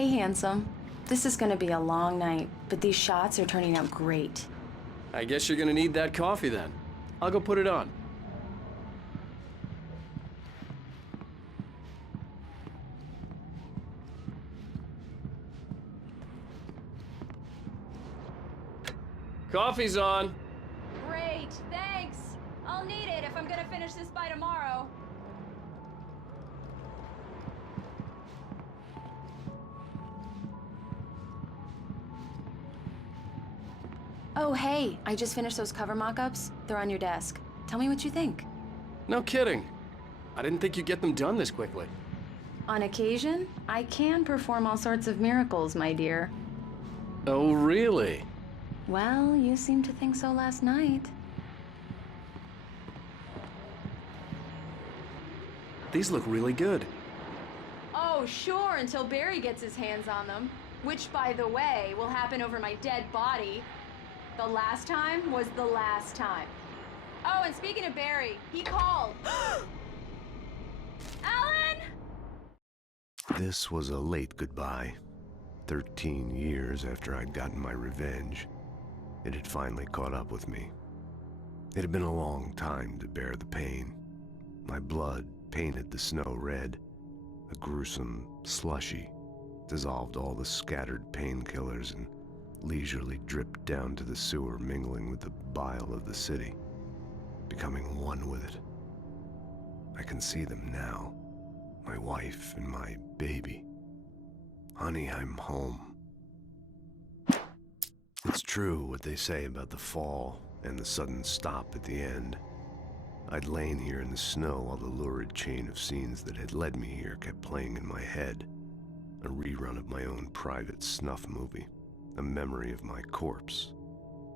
Hey, handsome. This is gonna be a long night, but these shots are turning out great. I guess you're gonna need that coffee then. I'll go put it on. Coffee's on. Great, thanks. I'll need it if I'm gonna finish this by tomorrow. Oh, hey, I just finished those cover mock-ups. They're on your desk. Tell me what you think. No kidding. I didn't think you'd get them done this quickly. On occasion, I can perform all sorts of miracles, my dear. Oh, really? Well, you seemed to think so last night. These look really good. Oh, sure, until Barry gets his hands on them. Which, by the way, will happen over my dead body. The last time was the last time. Oh, and speaking of Barry, he called. Alan! This was a late goodbye. 13 years after I'd gotten my revenge, it had finally caught up with me. It had been a long time to bear the pain. My blood painted the snow red. A gruesome slushy dissolved all the scattered painkillers and leisurely dripped down to the sewer, mingling with the bile of the city, becoming one with it. I can see them now, my wife and my baby. Honey, I'm home. It's true what they say about the fall and the sudden stop at the end. I'd lain here in the snow while the lurid chain of scenes that had led me here kept playing in my head. A rerun of my own private snuff movie. A memory of my corpse.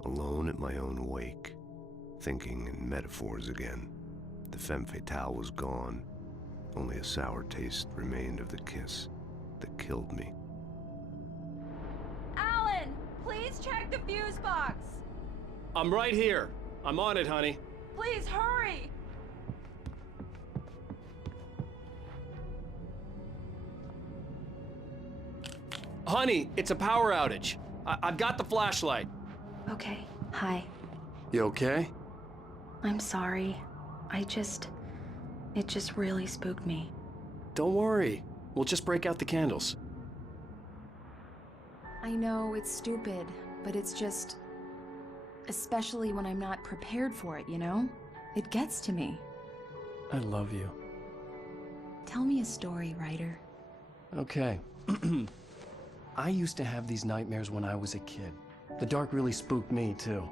Alone at my own wake. Thinking in metaphors again. The femme fatale was gone. Only a sour taste remained of the kiss that killed me. Alan, please check the fuse box. I'm right here. I'm on it, honey. Please hurry. Honey, it's a power outage. I've got the flashlight. Okay, hi. You okay? I'm sorry. It just really spooked me. Don't worry. We'll just break out the candles. I know it's stupid, but it's just... especially when I'm not prepared for it, you know? It gets to me. I love you. Tell me a story, writer. Okay. I used to have these nightmares when I was a kid. The dark really spooked me, too.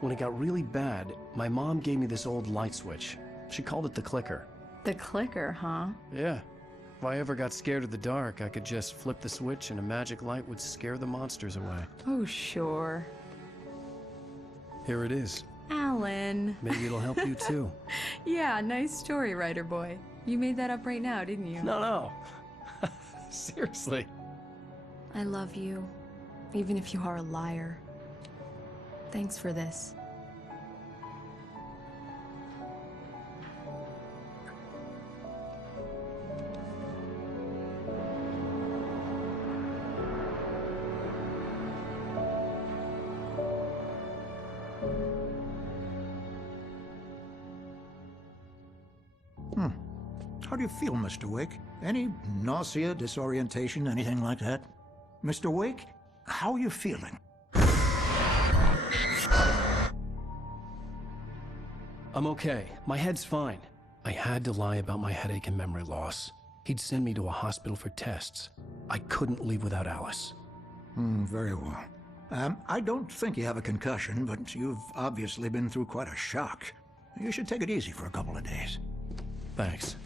When it got really bad, my mom gave me this old light switch. She called it the clicker. The clicker, huh? Yeah. If I ever got scared of the dark, I could just flip the switch and a magic light would scare the monsters away. Oh, sure. Here it is. Alan. Maybe it'll help you, too. Yeah, nice story, writer boy. You made that up right now, didn't you? No. Seriously. I love you, even if you are a liar. Thanks for this. How do you feel, Mr. Wake? Any nausea, disorientation, anything like that? Mr. Wake, how are you feeling? I'm okay. My head's fine. I had to lie about my headache and memory loss. He'd send me to a hospital for tests. I couldn't leave without Alice. Very well. I don't think you have a concussion, but you've obviously been through quite a shock. You should take it easy for a couple of days. Thanks.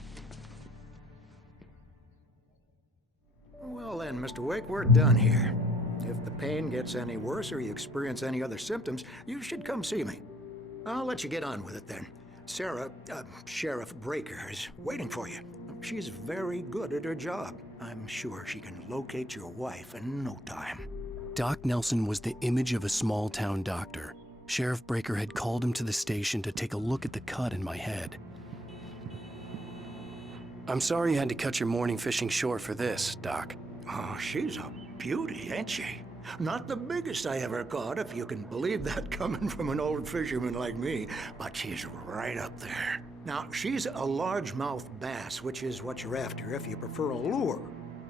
Well then, Mr. Wake, we're done here. If the pain gets any worse or you experience any other symptoms, you should come see me. I'll let you get on with it then. Sarah, Sheriff Breaker, is waiting for you. She's very good at her job. I'm sure she can locate your wife in no time. Doc Nelson was the image of a small-town doctor. Sheriff Breaker had called him to the station to take a look at the cut in my head. I'm sorry you had to cut your morning fishing short for this, Doc. Oh, she's a beauty, ain't she? Not the biggest I ever caught, if you can believe that coming from an old fisherman like me, but she's right up there. Now, she's a largemouth bass, which is what you're after if you prefer a lure.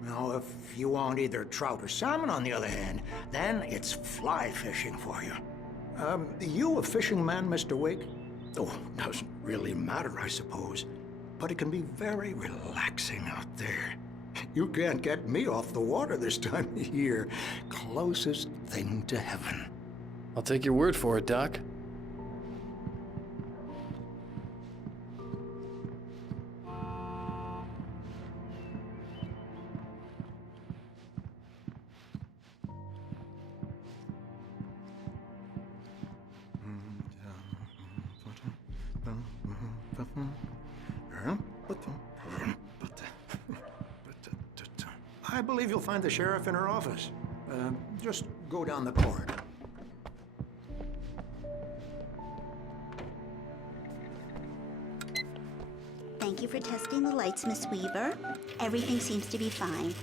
Now, if you want either trout or salmon, on the other hand, then it's fly fishing for you. You a fishing man, Mr. Wake? Oh, doesn't really matter, I suppose. But it can be very relaxing out there. You can't get me off the water this time of year. Closest thing to heaven. I'll take your word for it, Doc. I believe you'll find the sheriff in her office. Just go down the corridor. Thank you for testing the lights, Miss Weaver. Everything seems to be fine.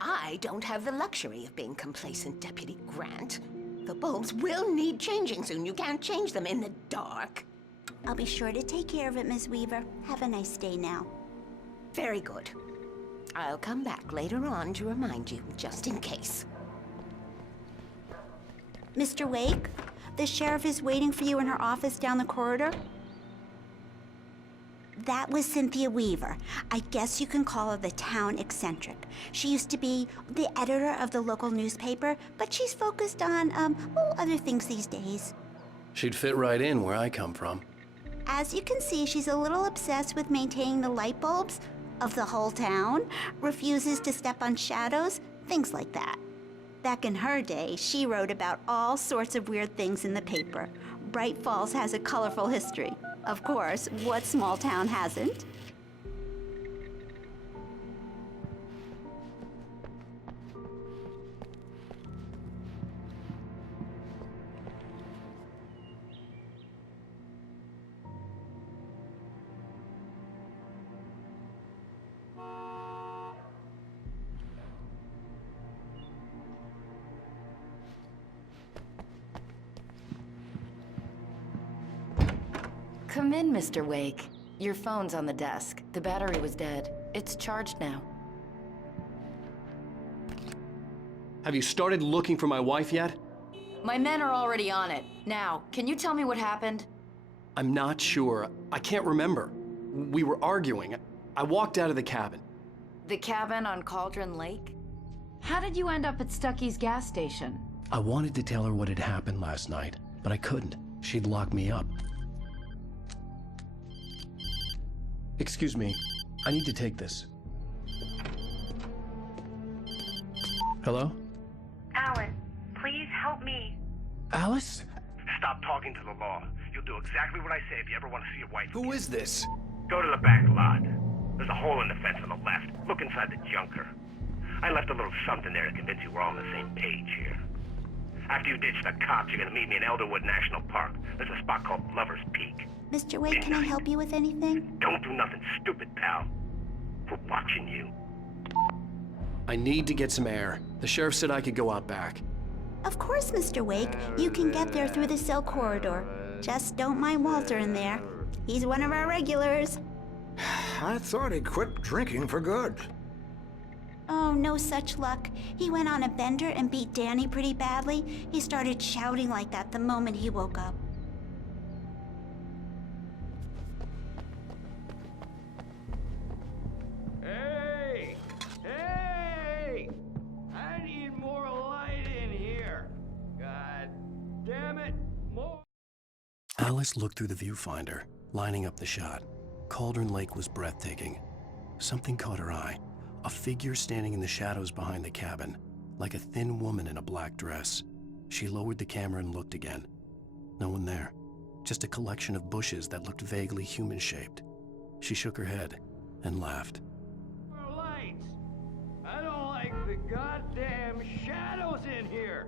I don't have the luxury of being complacent, Deputy Grant. The bulbs will need changing soon. You can't change them in the dark. I'll be sure to take care of it, Miss Weaver. Have a nice day now. Very good. I'll come back later on to remind you, just in case. Mr. Wake, the sheriff is waiting for you in her office down the corridor. That was Cynthia Weaver. I guess you can call her the town eccentric. She used to be the editor of the local newspaper, but she's focused on, other things these days. She'd fit right in where I come from. As you can see, she's a little obsessed with maintaining the light bulbs of the whole town, refuses to step on shadows, things like that. Back in her day, she wrote about all sorts of weird things in the paper. Bright Falls has a colorful history. Of course, what small town hasn't? Come in, Mr. Wake. Your phone's on the desk. The battery was dead. It's charged now. Have you started looking for my wife yet? My men are already on it. Now, can you tell me what happened? I'm not sure. I can't remember. We were arguing. I walked out of the cabin. The cabin on Cauldron Lake? How did you end up at Stucky's gas station? I wanted to tell her what had happened last night, but I couldn't. She'd lock me up. Excuse me, I need to take this. Hello? Alan, please help me. Alice? Stop talking to the law. You'll do exactly what I say if you ever want to see your wife. Who is this? Go to the back lot. There's a hole in the fence on the left. Look inside the junker. I left a little something there to convince you we're all on the same page here. After you ditch the cops, you're gonna meet me in Elderwood National Park. There's a spot called Lover's Peak. Mr. Wake, can I help you with anything? Don't do nothing stupid, pal. We're watching you. I need to get some air. The sheriff said I could go out back. Of course, Mr. Wake. You can get there through the cell corridor. Just don't mind Walter in there. He's one of our regulars. I thought he quit drinking for good. Oh, no such luck. He went on a bender and beat Danny pretty badly. He started shouting like that the moment he woke up. Hey! Hey! I need more light in here. God damn it, more... Alice looked through the viewfinder, lining up the shot. Cauldron Lake was breathtaking. Something caught her eye. A figure standing in the shadows behind the cabin, like a thin woman in a black dress. She lowered the camera and looked again. No one there. Just a collection of bushes that looked vaguely human-shaped. She shook her head and laughed. More lights! I don't like the goddamn shadows in here!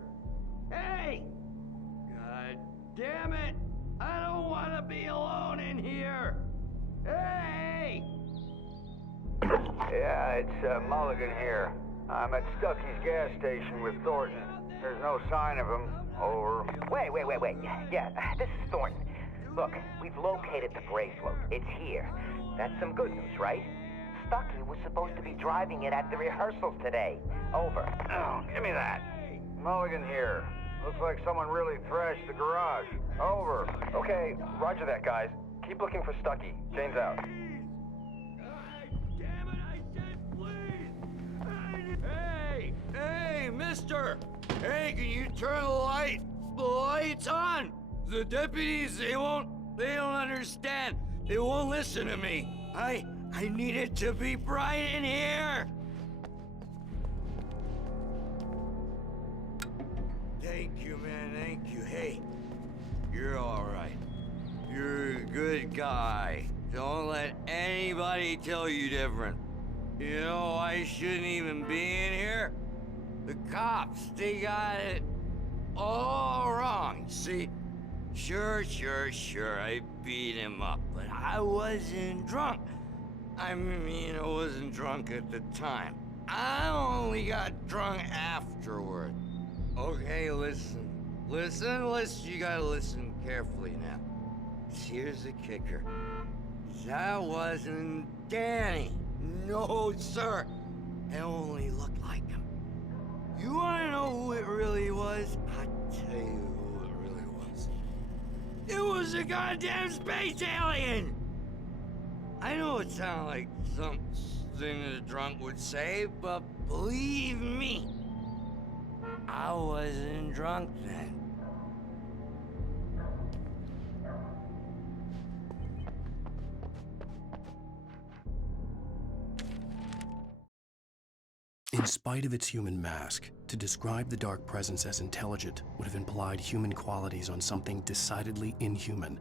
Hey! God damn it! I don't want to be alone in here! Hey! Yeah, it's Mulligan here. I'm at Stucky's gas station with Thornton. There's no sign of him. Over. Wait. Yeah, this is Thornton. Look, we've located the bracelet. It's here. That's some good news, right? Stucky was supposed to be driving it at the rehearsals today. Over. Oh, give me that. Mulligan here. Looks like someone really thrashed the garage. Over. Okay, roger that, guys. Keep looking for Stucky. Jane's out. Hey, mister! Hey, can you turn the lights on? The deputies, they don't understand. They won't listen to me. I need it to be bright in here. Thank you, man, thank you. Hey, you're all right. You're a good guy. Don't let anybody tell you different. You know, I shouldn't even be in here. The cops, they got it all wrong. See, sure, I beat him up, but I wasn't drunk. I mean, I wasn't drunk at the time. I only got drunk afterward. Okay, listen, you gotta listen carefully now. Here's the kicker. That wasn't Danny. No, sir. It only looked like him. You wanna know who it really was? I'll tell you who it really was. It was a goddamn space alien! I know it sounded like something a drunk would say, but believe me, I wasn't drunk then. In spite of its human mask, to describe the dark presence as intelligent would have implied human qualities on something decidedly inhuman.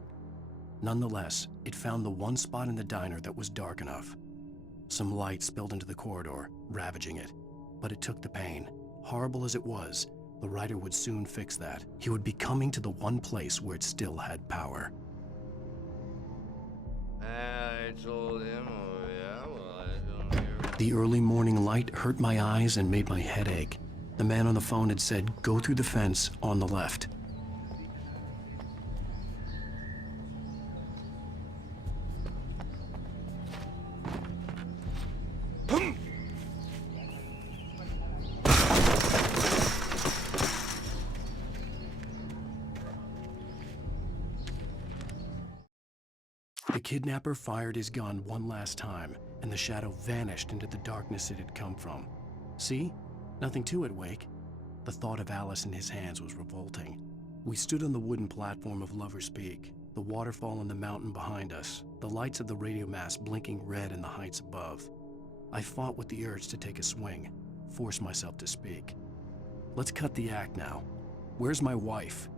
Nonetheless, it found the one spot in the diner that was dark enough. Some light spilled into the corridor, ravaging it. But it took the pain. Horrible as it was, the writer would soon fix that. He would be coming to the one place where it still had power. I told him, oh yeah, well, I don't hear. The early morning light hurt my eyes and made my head ache. The man on the phone had said, "Go through the fence on the left." The kidnapper fired his gun one last time, and the shadow vanished into the darkness it had come from. See? Nothing to it, Wake. The thought of Alice in his hands was revolting. We stood on the wooden platform of Lover's Peak, the waterfall and the mountain behind us, the lights of the radio mast blinking red in the heights above. I fought with the urge to take a swing, force myself to speak. Let's cut the act now. Where's my wife?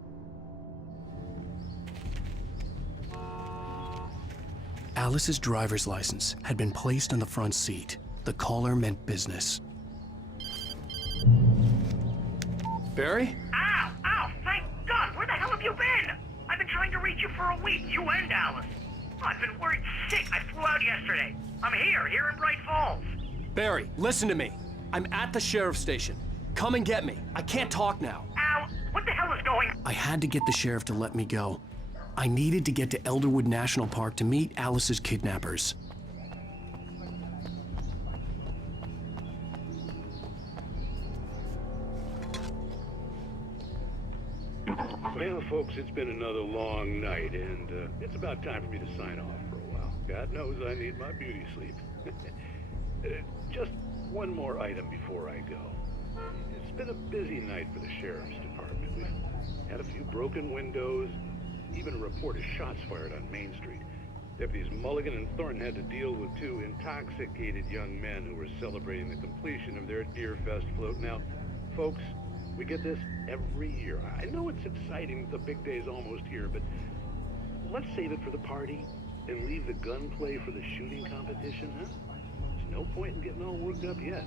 Alice's driver's license had been placed on the front seat. The caller meant business. Barry? Ow! Thank God! Where the hell have you been? I've been trying to reach you for a week, you and Alice. I've been worried sick. I flew out yesterday. I'm here in Bright Falls. Barry, listen to me. I'm at the sheriff's station. Come and get me. I can't talk now. Al, what the hell is going on? I had to get the sheriff to let me go. I needed to get to Elderwood National Park to meet Alice's kidnappers. Well, folks, it's been another long night, and it's about time for me to sign off for a while. God knows I need my beauty sleep. Just one more item before I go. It's been a busy night for the sheriff's department. We've had a few broken windows, even a report of shots fired on Main Street. Deputies Mulligan and Thornton had to deal with two intoxicated young men who were celebrating the completion of their Deer Fest float. Now, folks, we get this every year. I know it's exciting, the big day's almost here, but let's save it for the party and leave the gunplay for the shooting competition, huh? There's no point in getting all worked up yet.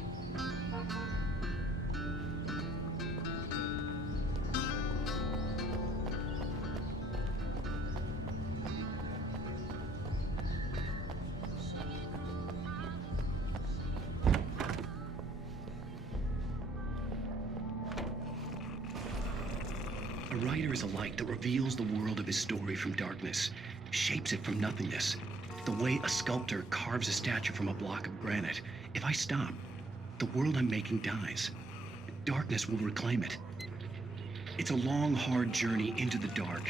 A writer is a light that reveals the world of his story from darkness, shapes it from nothingness. The way a sculptor carves a statue from a block of granite. If I stop, the world I'm making dies. Darkness will reclaim it. It's a long, hard journey into the dark.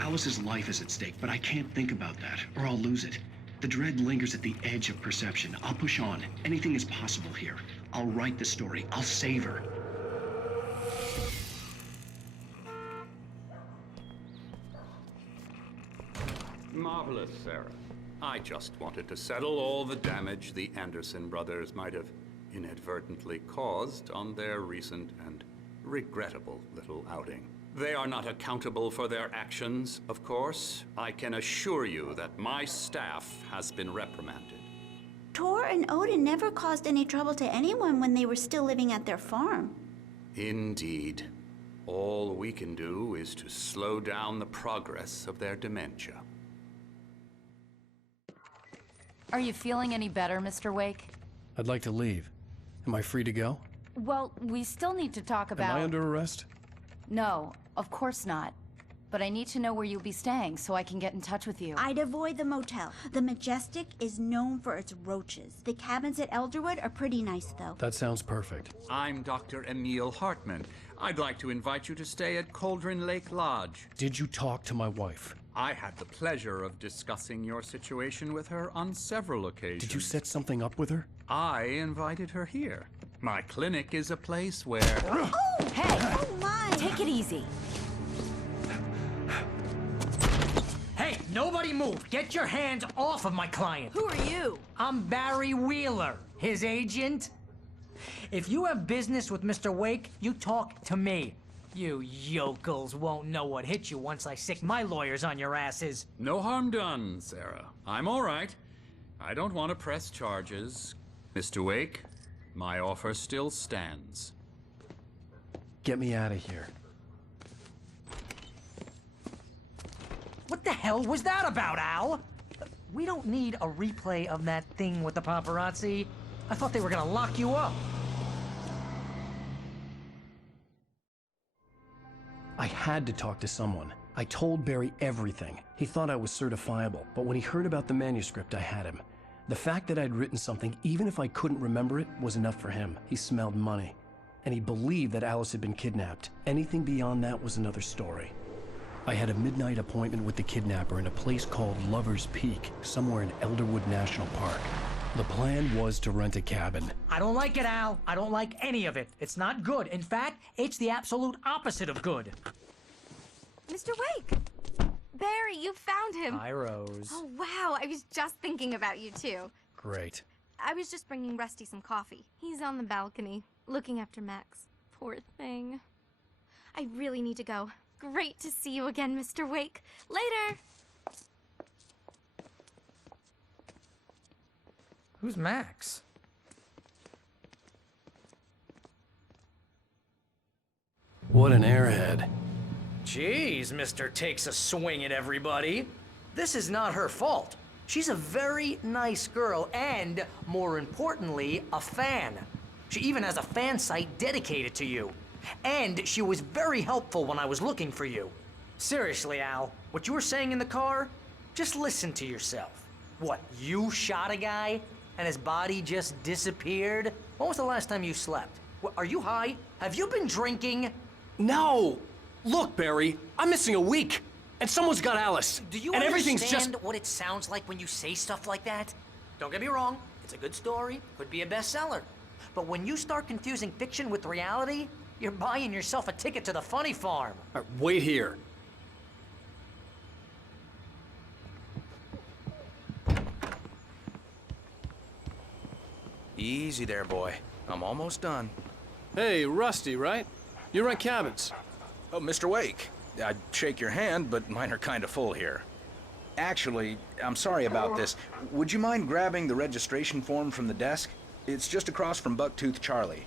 Alice's life is at stake, but I can't think about that, or I'll lose it. The dread lingers at the edge of perception. I'll push on. Anything is possible here. I'll write the story. I'll save her. Marvelous, Sarah. I just wanted to settle all the damage the Anderson brothers might have inadvertently caused on their recent and regrettable little outing. They are not accountable for their actions, of course. I can assure you that my staff has been reprimanded. Tor and Odin never caused any trouble to anyone when they were still living at their farm. Indeed. All we can do is to slow down the progress of their dementia. Are you feeling any better, Mr. Wake? I'd like to leave. Am I free to go? Well, we still need to talk about... Am I under arrest? No, of course not. But I need to know where you'll be staying so I can get in touch with you. I'd avoid the motel. The Majestic is known for its roaches. The cabins at Elderwood are pretty nice, though. That sounds perfect. I'm Dr. Emil Hartman. I'd like to invite you to stay at Cauldron Lake Lodge. Did you talk to my wife? I had the pleasure of discussing your situation with her on several occasions. Did you set something up with her? I invited her here. My clinic is a place where... Oh! Hey! Oh, my! Take it easy. Hey, nobody move! Get your hands off of my client! Who are you? I'm Barry Wheeler, his agent. If you have business with Mr. Wake, you talk to me. You yokels won't know what hit you once I sick my lawyers on your asses. No harm done, Sarah. I'm all right. I don't want to press charges. Mr. Wake, my offer still stands. Get me out of here. What the hell was that about, Al? We don't need a replay of that thing with the paparazzi. I thought they were gonna lock you up. I had to talk to someone. I told Barry everything. He thought I was certifiable, but when he heard about the manuscript, I had him. The fact that I'd written something, even if I couldn't remember it, was enough for him. He smelled money. And he believed that Alice had been kidnapped. Anything beyond that was another story. I had a midnight appointment with the kidnapper in a place called Lover's Peak, somewhere in Elderwood National Park. The plan was to rent a cabin. I don't like it, Al. I don't like any of it. It's not good. In fact, it's the absolute opposite of good. Mr. Wake! Barry, you found him! Hi, Rose. Oh, wow. I was just thinking about you, too. Great. I was just bringing Rusty some coffee. He's on the balcony, looking after Max. Poor thing. I really need to go. Great to see you again, Mr. Wake. Later! Who's Max? What an airhead. Jeez, Mr. Takes a swing at everybody. This is not her fault. She's a very nice girl and, more importantly, a fan. She even has a fan site dedicated to you. And she was very helpful when I was looking for you. Seriously, Al, what you were saying in the car? Just listen to yourself. What, you shot a guy and his body just disappeared? When was the last time you slept? What, are you high? Have you been drinking? No! Look, Barry, I'm missing a week. And someone's got Alice. Do you and understand everything's just... what it sounds like when you say stuff like that? Don't get me wrong, it's a good story, could be a bestseller. But when you start confusing fiction with reality, you're buying yourself a ticket to the funny farm. All right, wait here. Easy there, boy. I'm almost done. Hey, Rusty, right? You rent cabins. Oh, Mr. Wake. I'd shake your hand, but mine are kind of full here. Actually, I'm sorry about this. Would you mind grabbing the registration form from the desk? It's just across from Bucktooth Charlie.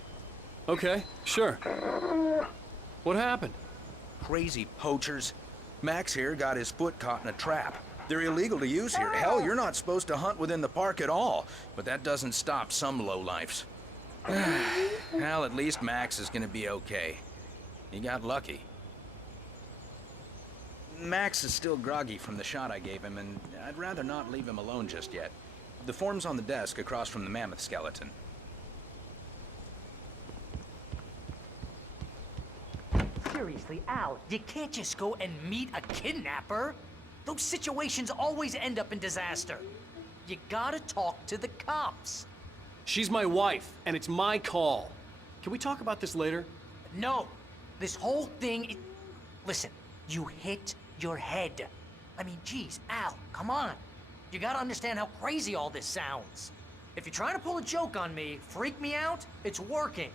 Okay, sure. What happened? Crazy poachers. Max here got his foot caught in a trap. They're illegal to use here. Hell, you're not supposed to hunt within the park at all. But that doesn't stop some lowlifes. Well, at least Max is gonna be okay. He got lucky. Max is still groggy from the shot I gave him, and I'd rather not leave him alone just yet. The form's on the desk across from the mammoth skeleton. Seriously, Al, you can't just go and meet a kidnapper. Those situations always end up in disaster. You gotta talk to the cops. She's my wife, and it's my call. Can we talk about this later? No. This whole thing... Listen, you hit your head. I mean, geez, Al, come on. You gotta understand how crazy all this sounds. If you're trying to pull a joke on me, freak me out, it's working.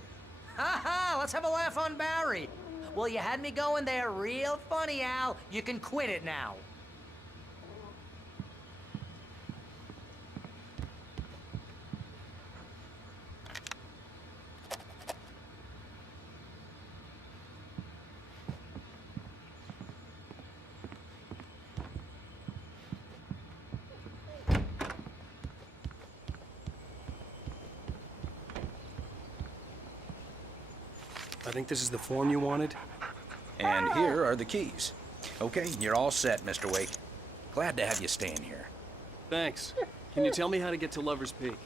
Ha ha, let's have a laugh on Barry. Well, you had me going there real funny, Al. You can quit it now. I think this is the form you wanted. And here are the keys. Okay, you're all set, Mr. Wake. Glad to have you staying here. Thanks. Can you tell me how to get to Lover's Peak?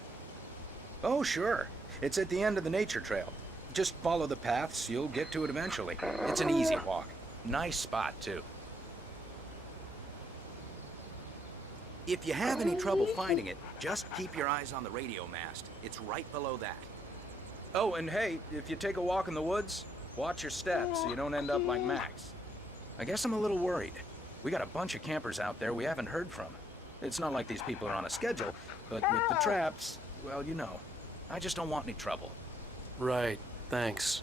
Oh, sure. It's at the end of the nature trail. Just follow the paths, you'll get to it eventually. It's an easy walk. Nice spot, too. If you have any trouble finding it, just keep your eyes on the radio mast. It's right below that. Oh, and hey, if you take a walk in the woods, watch your steps so you don't end up like Max. I guess I'm a little worried. We got a bunch of campers out there we haven't heard from. It's not like these people are on a schedule, but with the traps, well, you know. I just don't want any trouble. Right, thanks.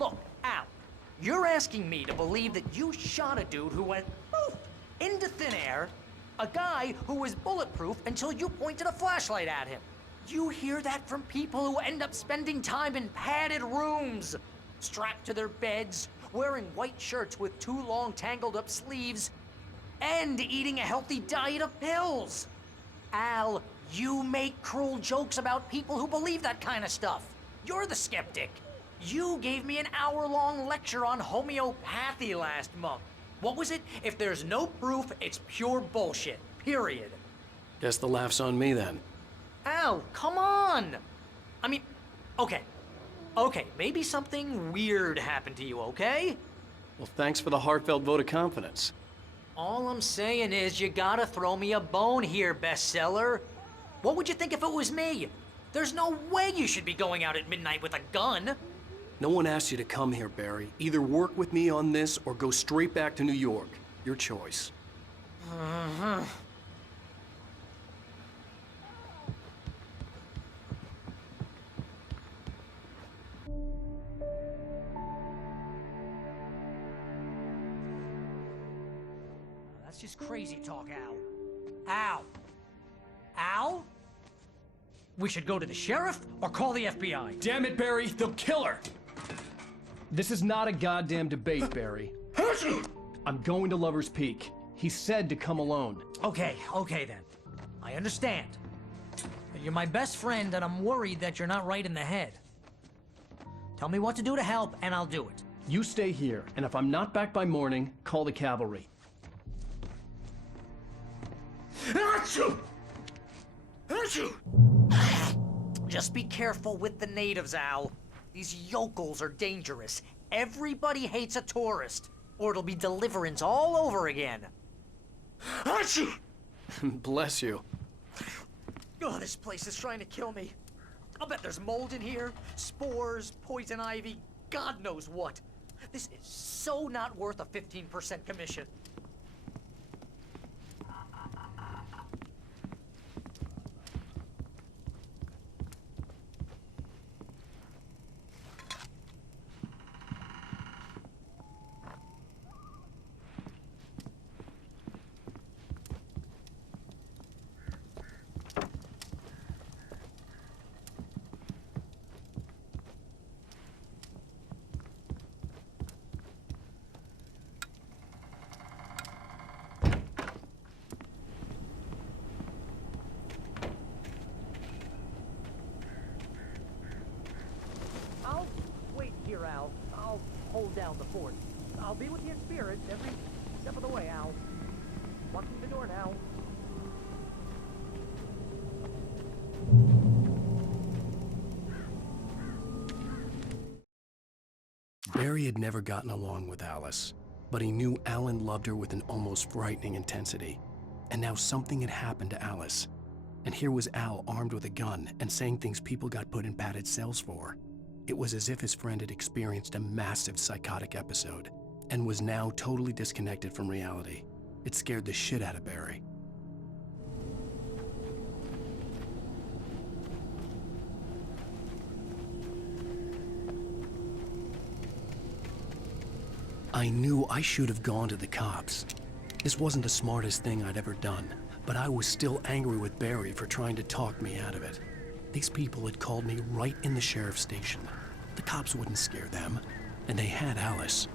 Look, Al, you're asking me to believe that you shot a dude who went poof into thin air, a guy who was bulletproof until you pointed a flashlight at him. You hear that from people who end up spending time in padded rooms, strapped to their beds, wearing white shirts with too long tangled up sleeves, and eating a healthy diet of pills. Al, you make cruel jokes about people who believe that kind of stuff. You're the skeptic. You gave me an hour-long lecture on homeopathy last month. What was it? If there's no proof, it's pure bullshit. Period. Guess the laugh's on me then. Al, come on! I mean, okay. Okay, maybe something weird happened to you, okay? Well, thanks for the heartfelt vote of confidence. All I'm saying is you gotta throw me a bone here, bestseller. What would you think if it was me? There's no way you should be going out at midnight with a gun. No one asked you to come here, Barry. Either work with me on this or go straight back to New York. Your choice. Uh-huh. That's just crazy talk, Al. Al! Al? We should go to the sheriff or call the FBI. Damn it, Barry, they'll kill her! This is not a goddamn debate, Barry. I'm going to Lover's Peak. He said to come alone. Okay then. I understand. But you're my best friend and I'm worried that you're not right in the head. Tell me what to do to help and I'll do it. You stay here, and if I'm not back by morning, call the cavalry. Achoo! Achoo! Just be careful with the natives, Al. These yokels are dangerous. Everybody hates a tourist, or it'll be Deliverance all over again. Achoo! Bless you. Oh, this place is trying to kill me. I'll bet there's mold in here, spores, poison ivy, God knows what. This is so not worth a 15% commission. hold down the fort. I'll be with you in spirit every step of the way, Al. Locking the door now. Barry had never gotten along with Alice, but he knew Alan loved her with an almost frightening intensity. And now something had happened to Alice. And here was Al armed with a gun and saying things people got put in padded cells for. It was as if his friend had experienced a massive psychotic episode and was now totally disconnected from reality. It scared the shit out of Barry. I knew I should have gone to the cops. This wasn't the smartest thing I'd ever done, but I was still angry with Barry for trying to talk me out of it. These people had called me right in the sheriff's station. The cops wouldn't scare them, and they had Alice.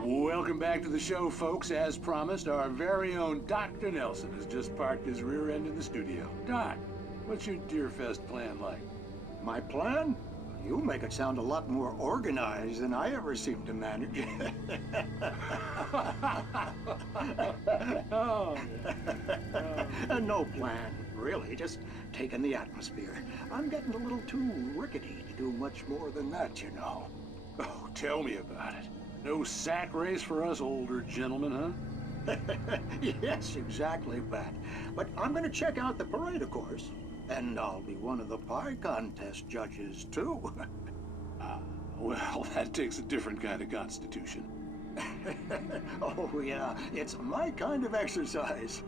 Welcome back to the show, folks. As promised, our very own Dr. Nelson has just parked his rear end in the studio. Doc, what's your Deerfest plan like? My plan? You make it sound a lot more organized than I ever seem to manage. No plan, really. Just taking the atmosphere. I'm getting a little too rickety to do much more than that, you know. Oh, tell me about it. No sack race for us older gentlemen, huh? Yes, exactly, Pat. But I'm going to check out the parade, of course. And I'll be one of the pie contest judges, too. Well, that takes a different kind of constitution. Oh, yeah. It's my kind of exercise.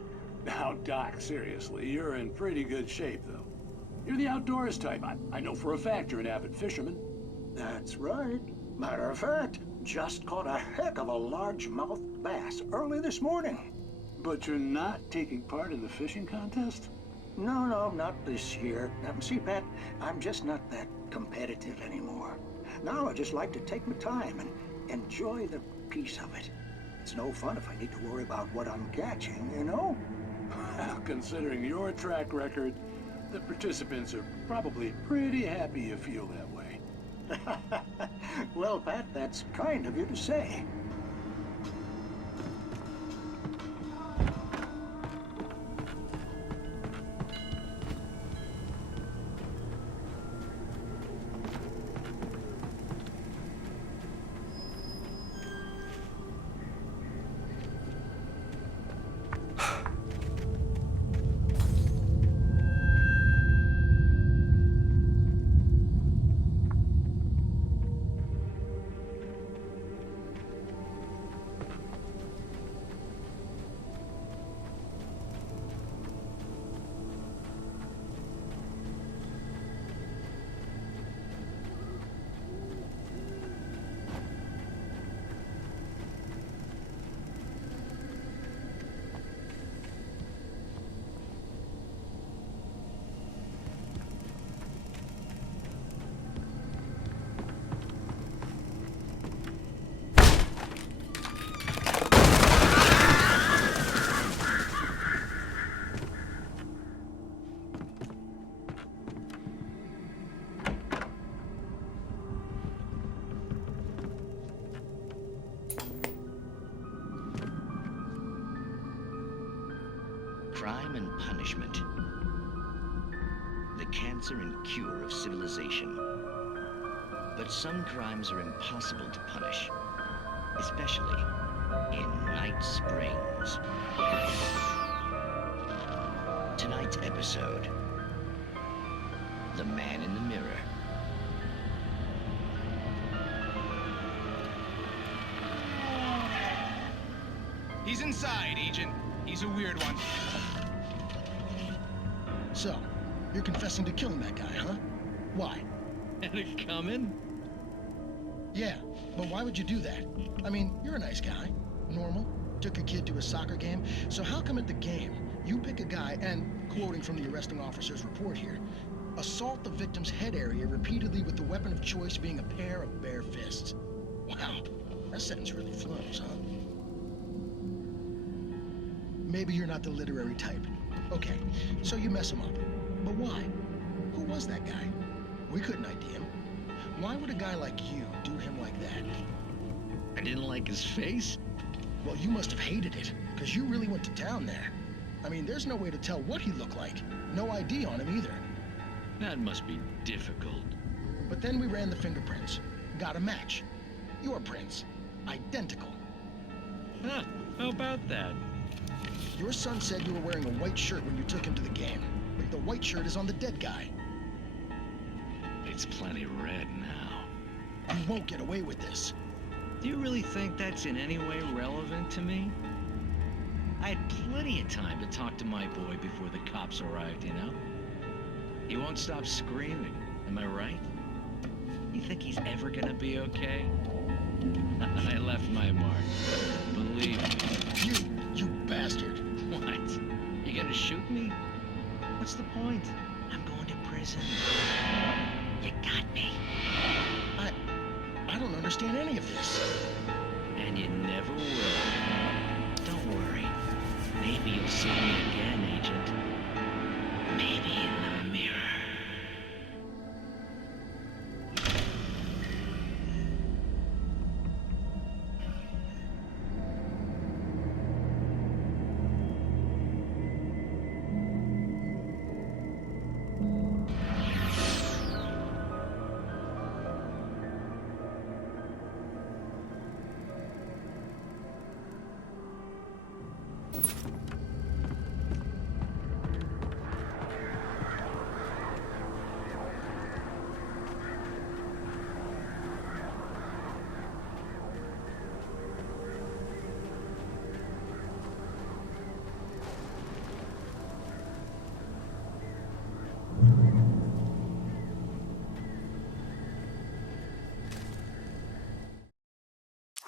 Now, Doc, seriously, you're in pretty good shape, though. You're the outdoors type. I know for a fact you're an avid fisherman. That's right. Matter of fact, just caught a heck of a largemouth bass early this morning. But you're not taking part in the fishing contest? No, not this year. See, Pat, I'm just not that competitive anymore. Now I just like to take my time and enjoy the peace of it. It's no fun if I need to worry about what I'm catching, you know? Well, considering your track record, the participants are probably pretty happy you feel that way. Well, Pat, that's kind of you to say. Crime and punishment. The cancer and cure of civilization. But some crimes are impossible to punish, especially in Night Springs. Tonight's episode, The Man in the Mirror. He's inside, Agent. He's a weird one. So, you're confessing to killing that guy, huh? Why? Had it coming? Yeah, but why would you do that? I mean, you're a nice guy. Normal. Took your kid to a soccer game. So how come at the game, you pick a guy and, quoting from the arresting officer's report here, assault the victim's head area repeatedly with the weapon of choice being a pair of bare fists? Wow, that sentence really flows, huh? Maybe you're not the literary type. Okay, so you mess him up. But why? Who was that guy? We couldn't ID him. Why would a guy like you do him like that? I didn't like his face? Well, you must have hated it, because you really went to town there. I mean, there's no way to tell what he looked like. No ID on him either. That must be difficult. But then we ran the fingerprints. Got a match. Your prints. Identical. Huh, how about that? Your son said you were wearing a white shirt when you took him to the game. But the white shirt is on the dead guy. It's plenty red now. You won't get away with this. Do you really think that's in any way relevant to me? I had plenty of time to talk to my boy before the cops arrived, you know? He won't stop screaming, am I right? You think he's ever gonna be okay? I left my mark. Believe me. You bastard. What? You gonna shoot me? What's the point? I'm going to prison. You got me. I don't understand any of this. And you never will. Don't worry. Maybe you'll see me again, Agent. Maybe in the mirror.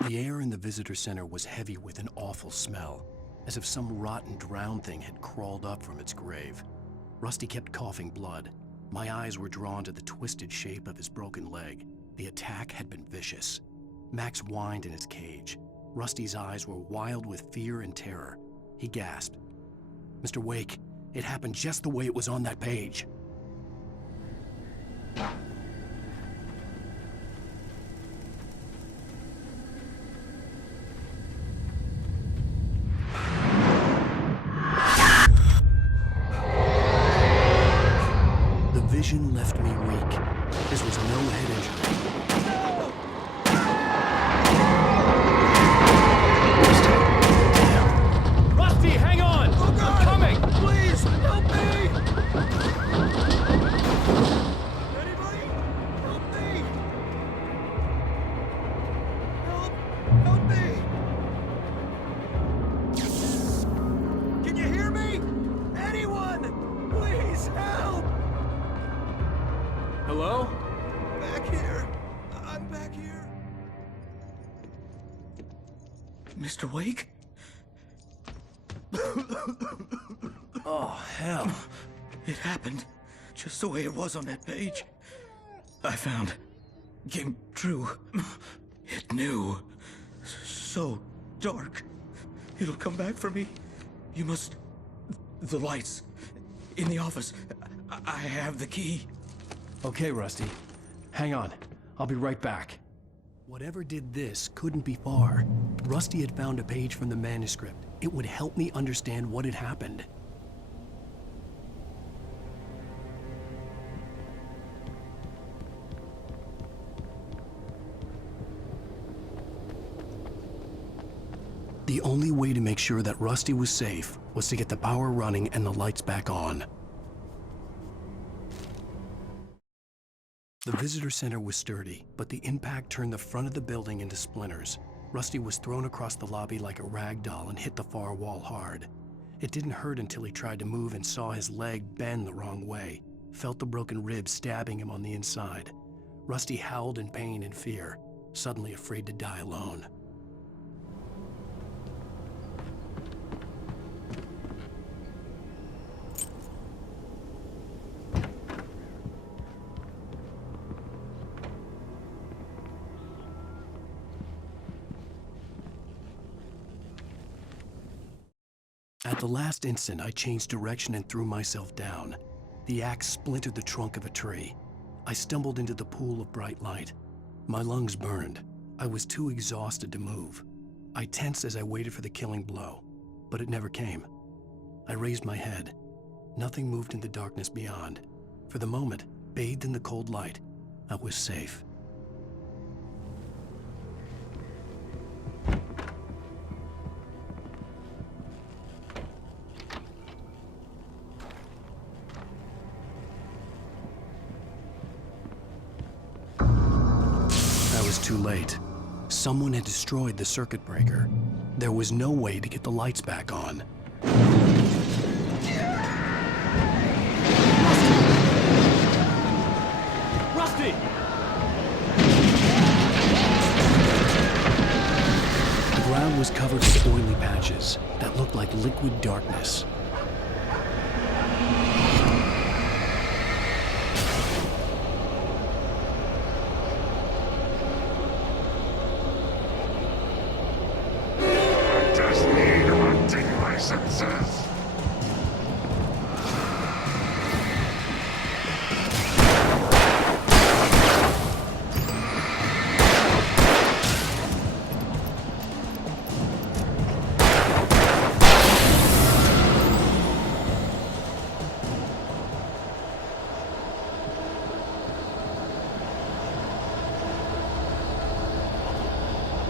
The air in the visitor center was heavy with an awful smell, as if some rotten drowned thing had crawled up from its grave. Rusty kept coughing blood. My eyes were drawn to the twisted shape of his broken leg. The attack had been vicious. Max whined in his cage. Rusty's eyes were wild with fear and terror. He gasped. "Mr. Wake, it happened just the way it was on that page." The vision left me weak. This was no head injury. Rusty, hang on! Oh, God! I'm coming! Please, help me! Anybody? Help me! Help me! Can you hear me? Anyone? Please, help! Hello? Back here. I'm back here. Mr. Wake? Oh, hell. It happened just the way it was on that page. I found. Came true. It knew. So dark. It'll come back for me. You must. The lights. In the office. I have the key. Okay, Rusty. Hang on. I'll be right back. Whatever did this couldn't be far. Rusty had found a page from the manuscript. It would help me understand what had happened. The only way to make sure that Rusty was safe was to get the power running and the lights back on. The visitor center was sturdy, but the impact turned the front of the building into splinters. Rusty was thrown across the lobby like a rag doll and hit the far wall hard. It didn't hurt until he tried to move and saw his leg bend the wrong way, felt the broken ribs stabbing him on the inside. Rusty howled in pain and fear, suddenly afraid to die alone. At the last instant, I changed direction and threw myself down. The axe splintered the trunk of a tree. I stumbled into the pool of bright light. My lungs burned. I was too exhausted to move. I tensed as I waited for the killing blow, but it never came. I raised my head. Nothing moved in the darkness beyond. For the moment, bathed in the cold light, I was safe. Too late. Someone had destroyed the circuit breaker. There was no way to get the lights back on. Rusty! The ground was covered with oily patches that looked like liquid darkness.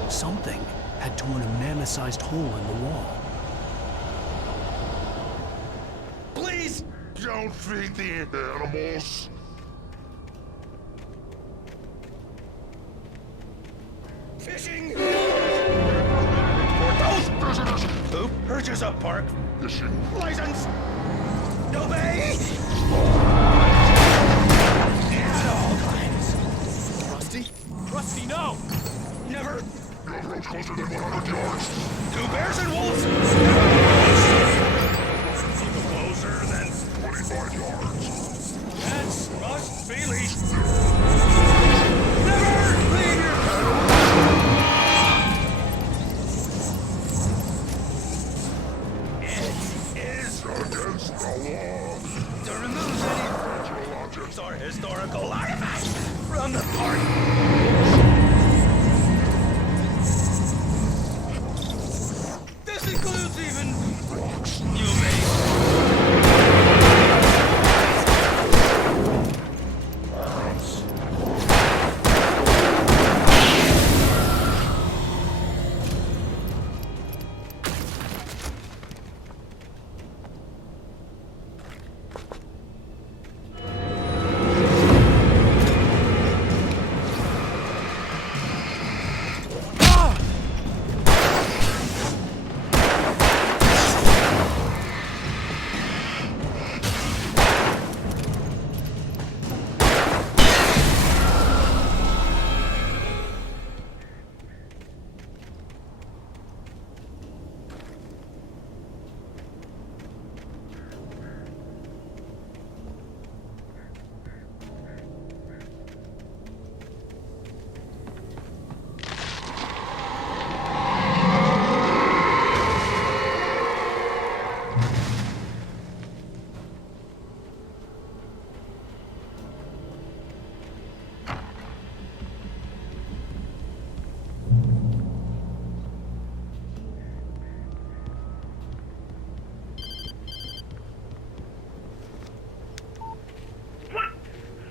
Something had torn a mammoth-sized hole in the wall. Please don't feed the animals. Fishing! For those visitors who purchase a park fishing license, obey! At all times. Rusty? Rusty, no! Never. You approach closer than 100 yards. Two bears and wolves! Even closer than 25 yards. That must be least. Never leave your It is against the law to remove any natural objects or historical artifacts from the park. This includes even rocks. You may.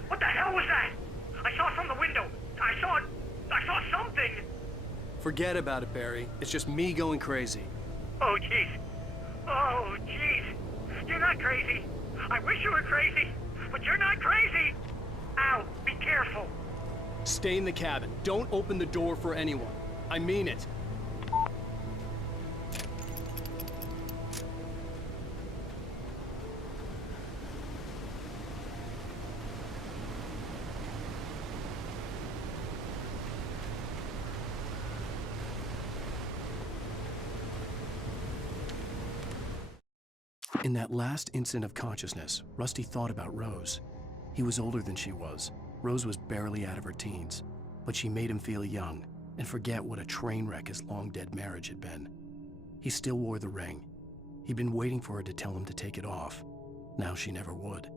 What the hell was that? I saw it from the window. I saw something. Forget about it, Barry. It's just me going crazy. Oh, jeez. Oh, jeez. You're not crazy. I wish you were crazy, but you're not crazy. Ow, be careful. Stay in the cabin. Don't open the door for anyone. I mean it. In that last instant of consciousness, Rusty thought about Rose. He was older than she was. Rose was barely out of her teens, but she made him feel young and forget what a train wreck his long-dead marriage had been. He still wore the ring. He'd been waiting for her to tell him to take it off. Now she never would.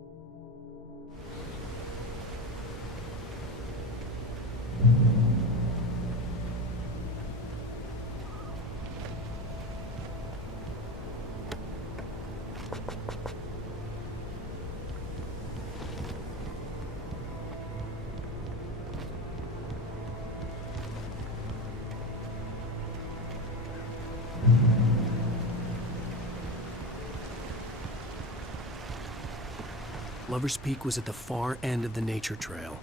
Lover's Peak was at the far end of the nature trail.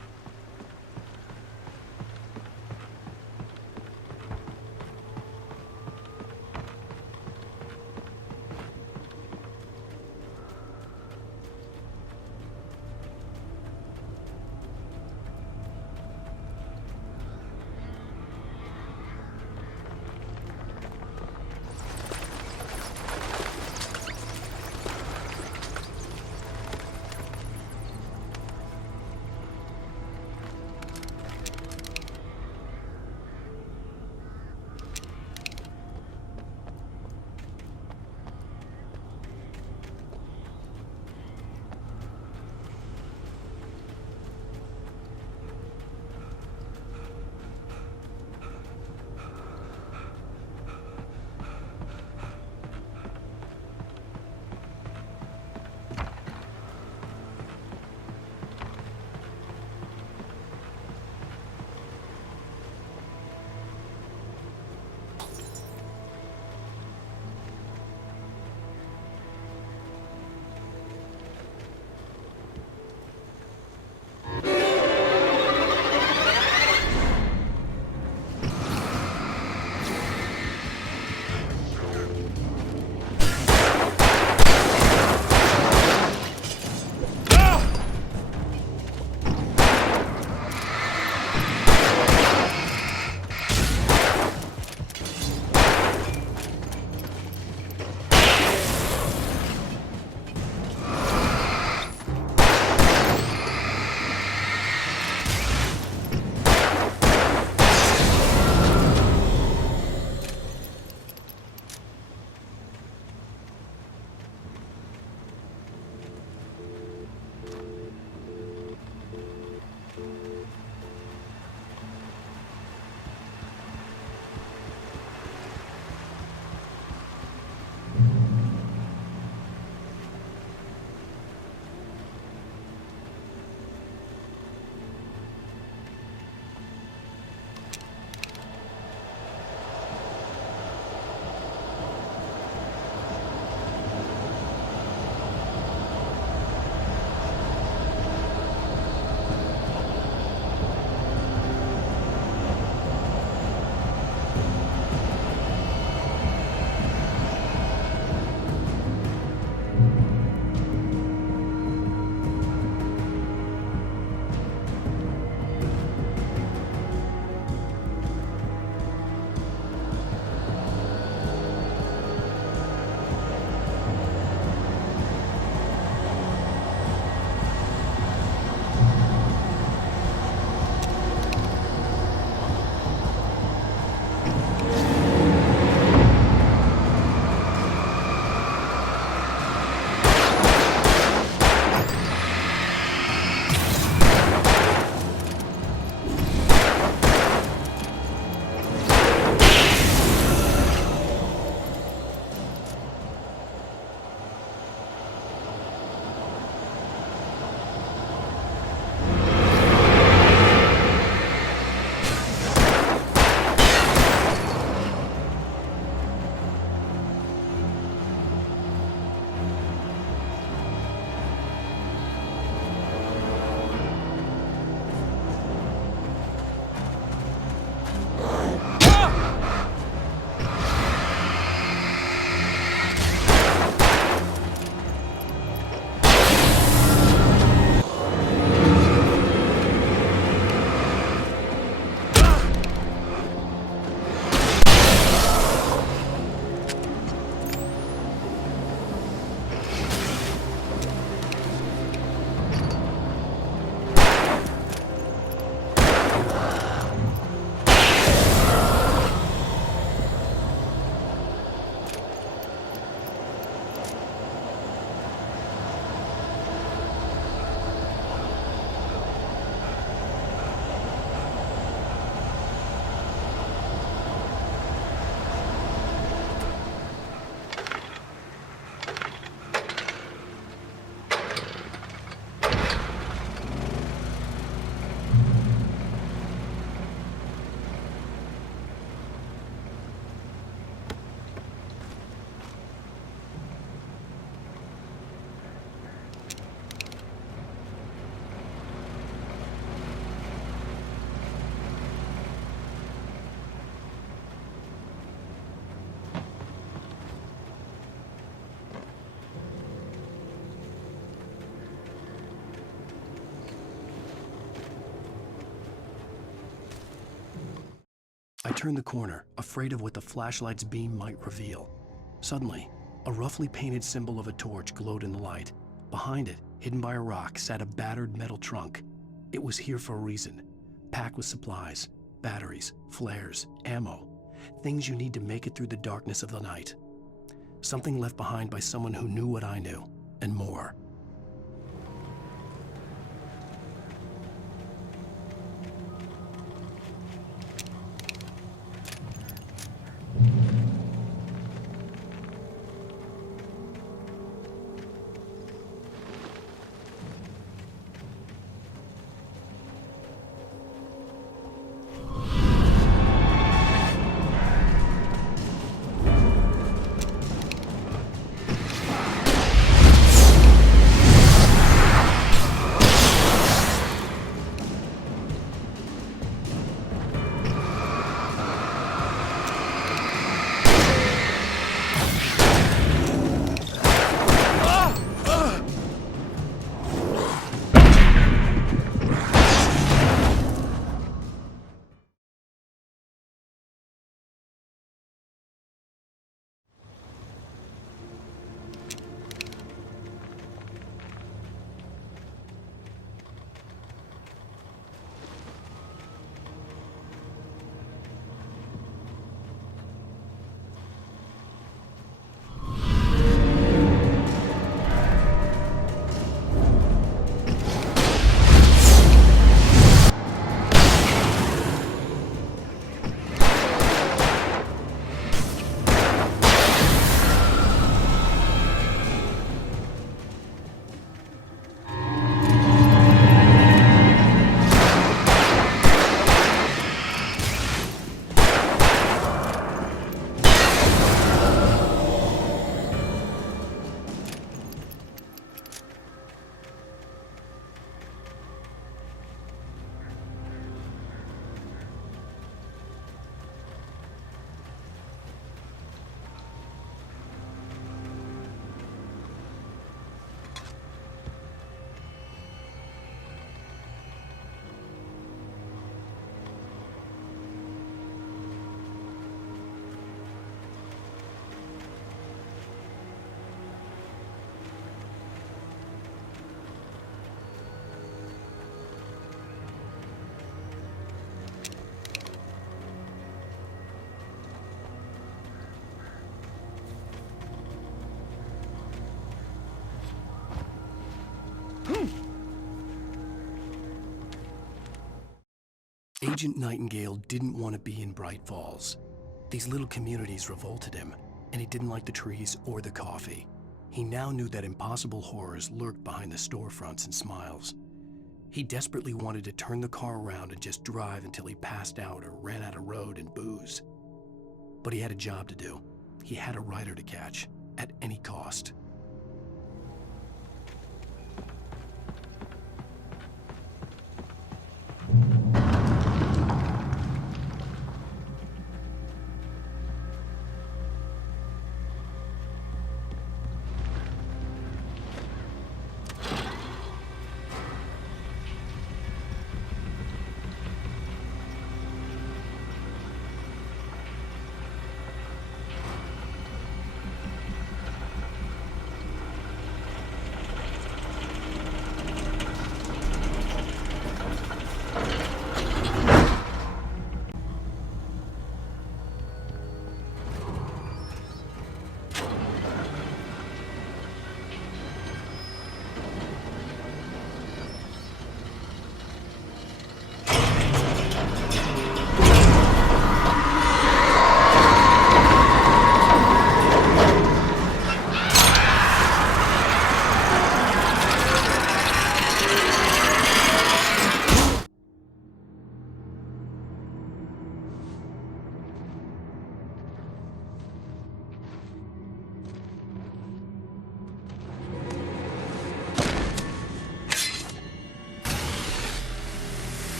turned the corner, afraid of what the flashlight's beam might reveal. Suddenly, a roughly painted symbol of a torch glowed in the light. Behind it, hidden by a rock, sat a battered metal trunk. It was here for a reason, packed with supplies, batteries, flares, ammo, things you need to make it through the darkness of the night. Something left behind by someone who knew what I knew, and more. Agent Nightingale didn't want to be in Bright Falls. These little communities revolted him, and he didn't like the trees or the coffee. He now knew that impossible horrors lurked behind the storefronts and smiles. He desperately wanted to turn the car around and just drive until he passed out or ran out of road and booze. But he had a job to do. He had a rider to catch, at any cost.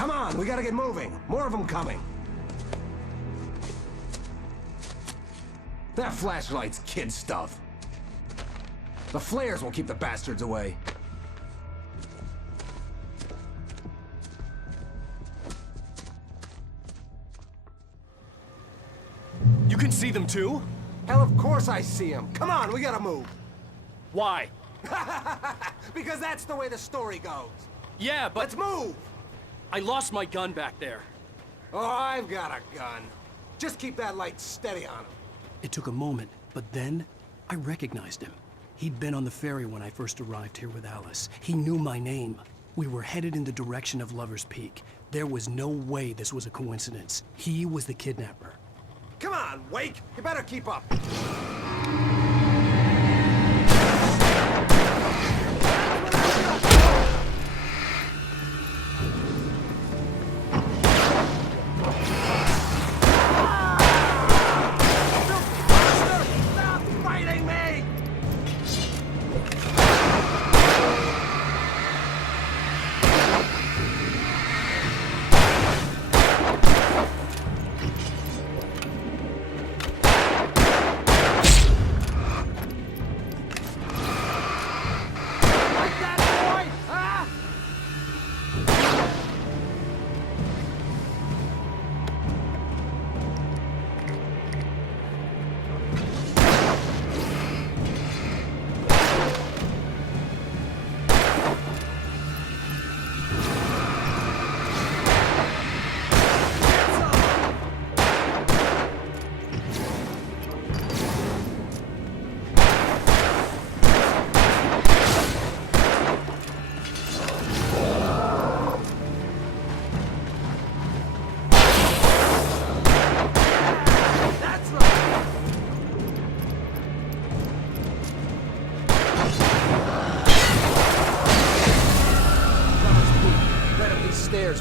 Come on, we gotta get moving. More of them coming. That flashlight's kid stuff. The flares will keep the bastards away. see them too? Hell, of course I see him. Come on, we gotta move. Why? Because that's the way the story goes. Yeah, but... Let's move! I lost my gun back there. Oh, I've got a gun. Just keep that light steady on him. It took a moment, but then I recognized him. He'd been on the ferry when I first arrived here with Alice. He knew my name. We were headed in the direction of Lover's Peak. There was no way this was a coincidence. He was the kidnapper. Come on, Wake! You better keep up.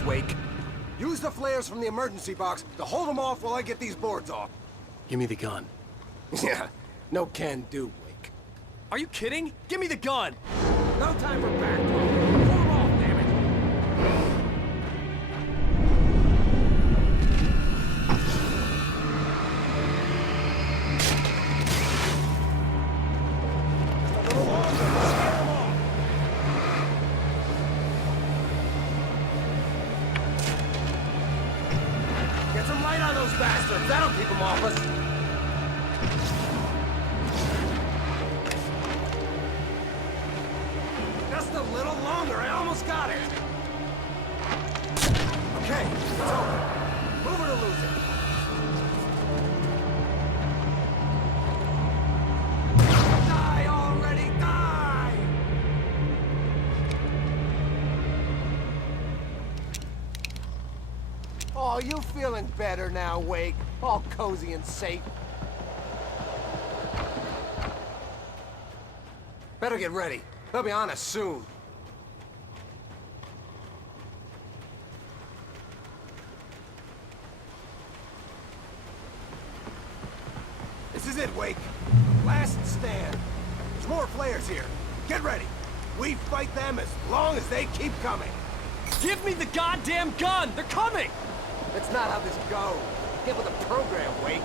Wake. Use the flares from the emergency box to hold them off while I get these boards off. Give me the gun. Yeah, no can do, Wake. Are you kidding? Give me the gun! No time for back talk. Pull them off, damn it! That'll keep them off us. Just a little longer. I almost got it. Okay, it's over. Move it or lose it. Die already, die! Oh, you feeling better now, Wake? All cozy and safe. Better get ready. They'll be on us soon. This is it, Wake. Last stand. There's more flares here. Get ready. We fight them as long as they keep coming. Give me the goddamn gun! They're coming! That's not how this goes. Get with the program, Wake.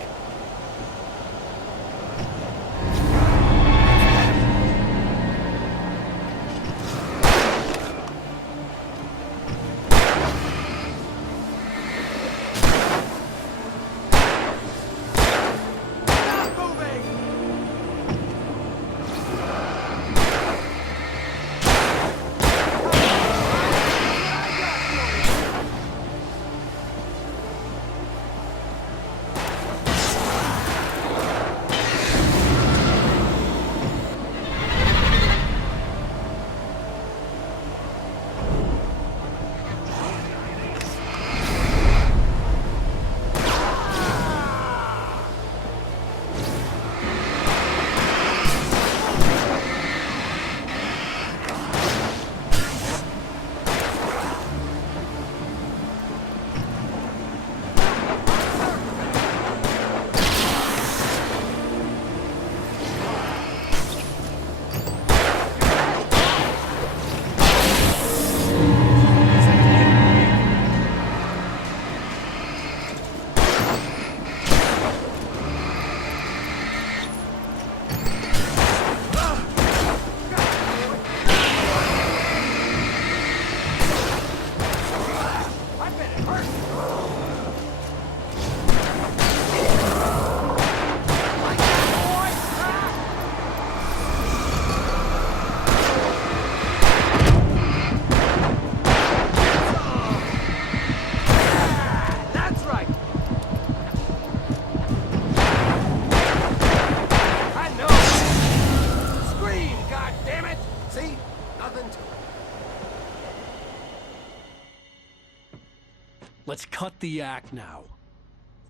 let's cut the act now.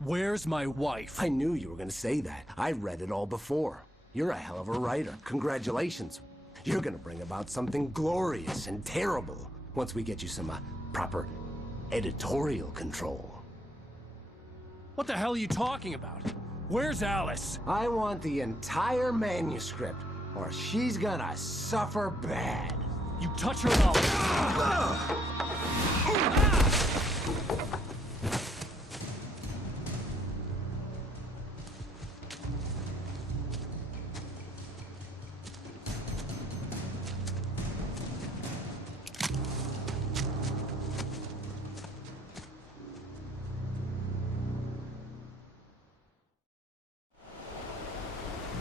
Where's my wife? I knew you were gonna say that. I read it all before. You're a hell of a writer. Congratulations. You're gonna bring about something glorious and terrible once we get you some proper editorial control. What the hell are you talking about? Where's Alice? I want the entire manuscript, or she's gonna suffer bad. You touch her and I'll...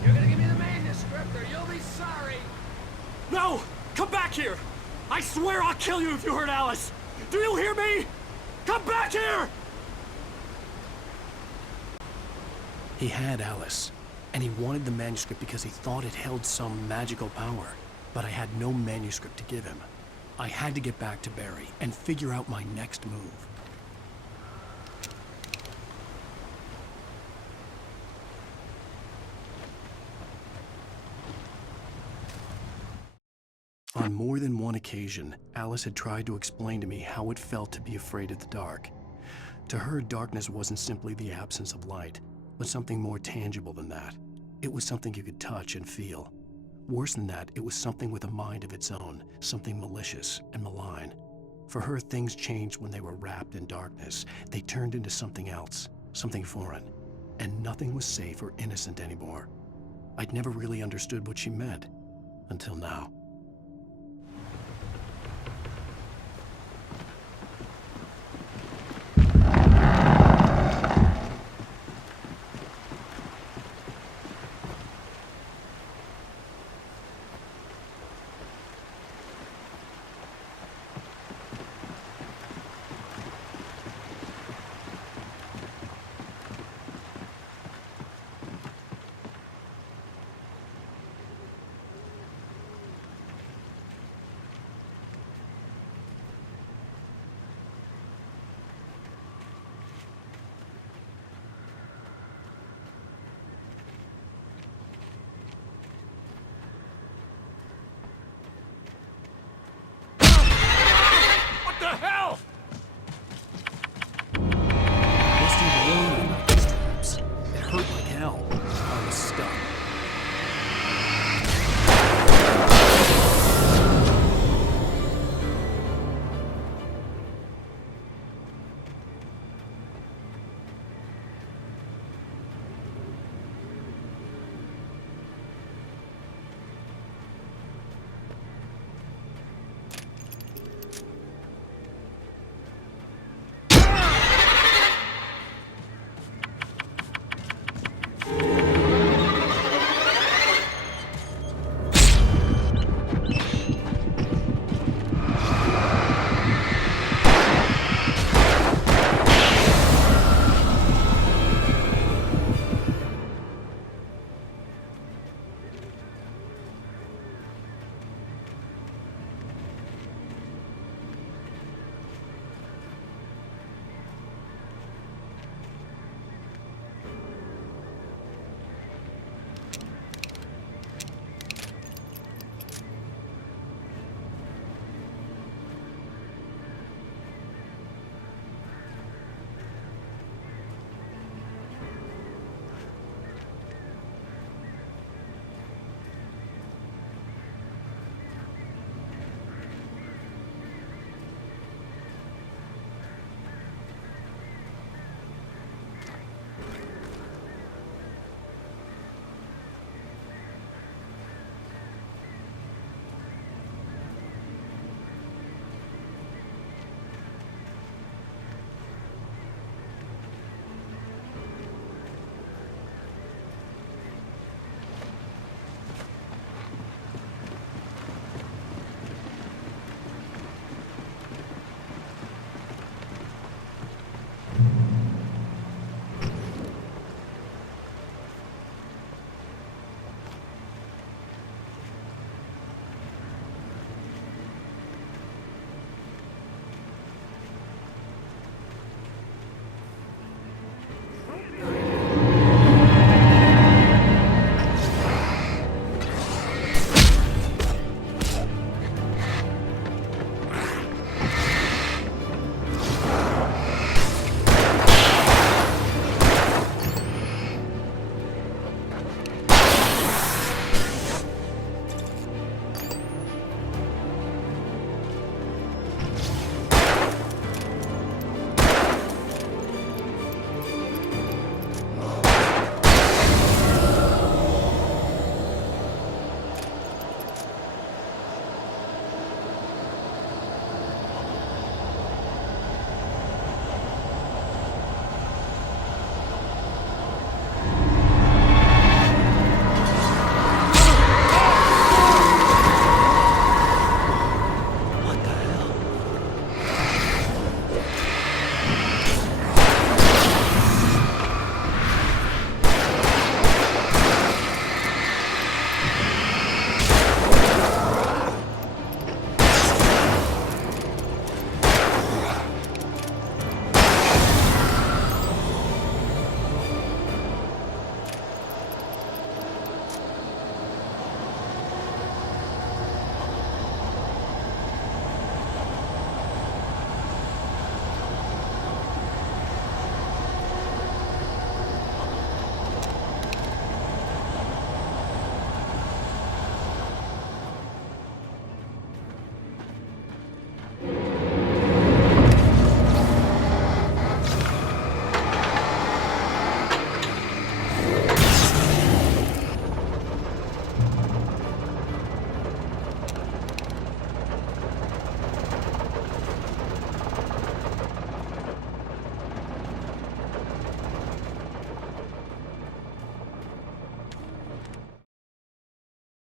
You're gonna give me the manuscript or you'll be sorry. No! Come back here! I swear I'll kill you if you hurt Alice! Do you hear me? Come back here! He had Alice, and he wanted the manuscript because he thought it held some magical power. But I had no manuscript to give him. I had to get back to Barry and figure out my next move. On more than one occasion, Alice had tried to explain to me how it felt to be afraid of the dark. To her, darkness wasn't simply the absence of light, but something more tangible than that. It was something you could touch and feel. Worse than that, it was something with a mind of its own, something malicious and malign. For her, things changed when they were wrapped in darkness. They turned into something else, something foreign, and nothing was safe or innocent anymore. I'd never really understood what she meant, until now.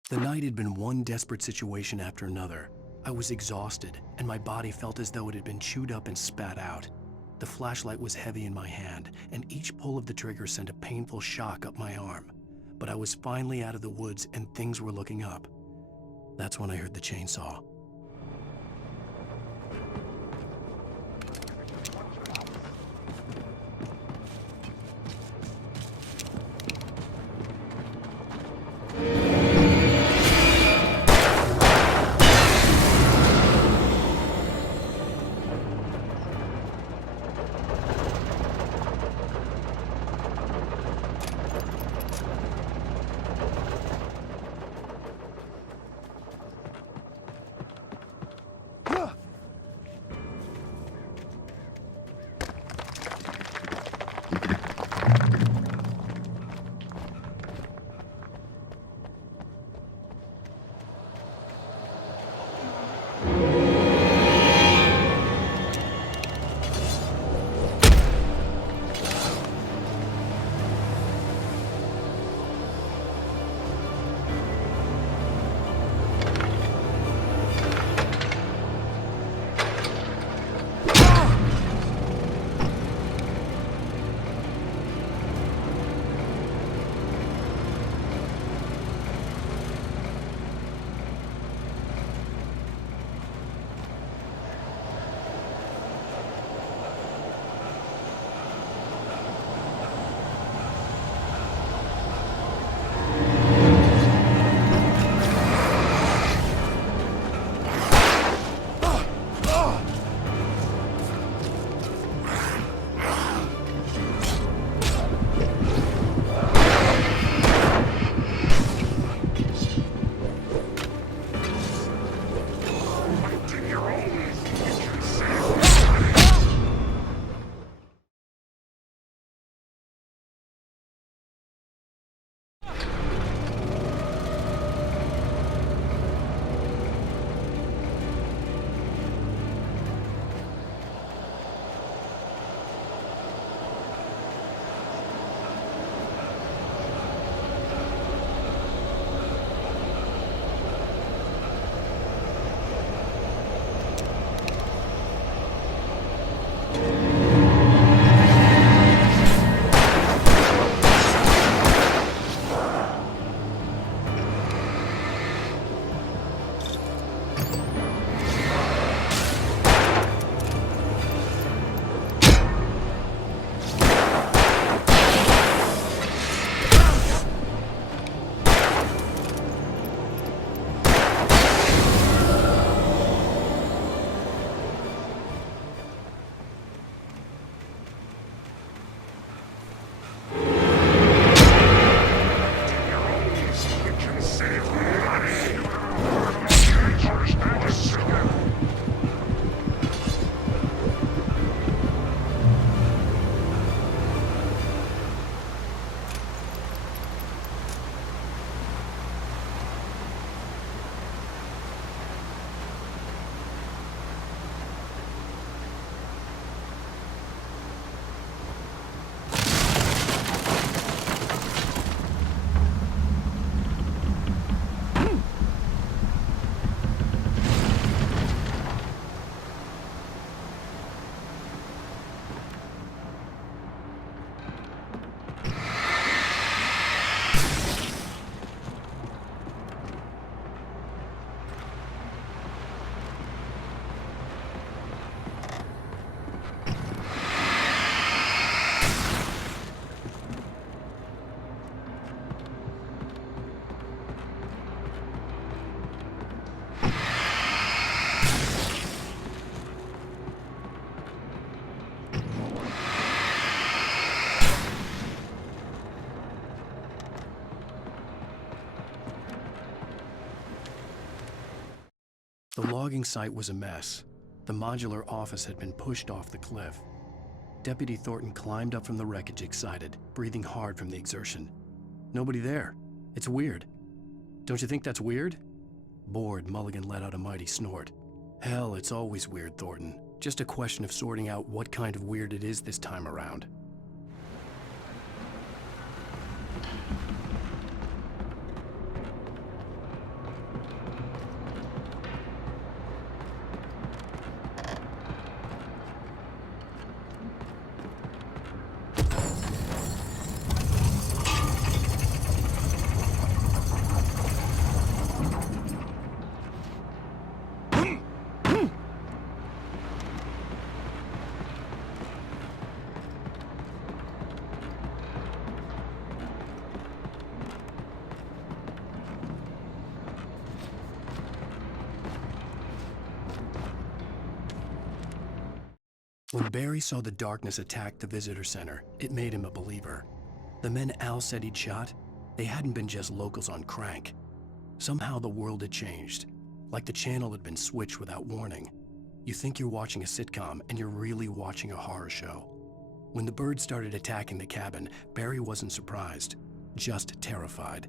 The night had been one desperate situation after another. I was exhausted, and my body felt as though it had been chewed up and spat out. The flashlight was heavy in my hand, and each pull of the trigger sent a painful shock up my arm. But I was finally out of the woods, and things were looking up. That's when I heard the chainsaw. The logging site was a mess. The modular office had been pushed off the cliff. Deputy Thornton climbed up from the wreckage excited, breathing hard from the exertion. Nobody there. It's weird. Don't you think that's weird? Bored, Mulligan let out a mighty snort. Hell, it's always weird, Thornton. Just a question of sorting out what kind of weird it is this time around. When Barry saw the darkness attack the visitor center, it made him a believer. The men Al said he'd shot, they hadn't been just locals on crank. Somehow the world had changed, like the channel had been switched without warning. You think you're watching a sitcom, and you're really watching a horror show. When the birds started attacking the cabin, Barry wasn't surprised, just terrified.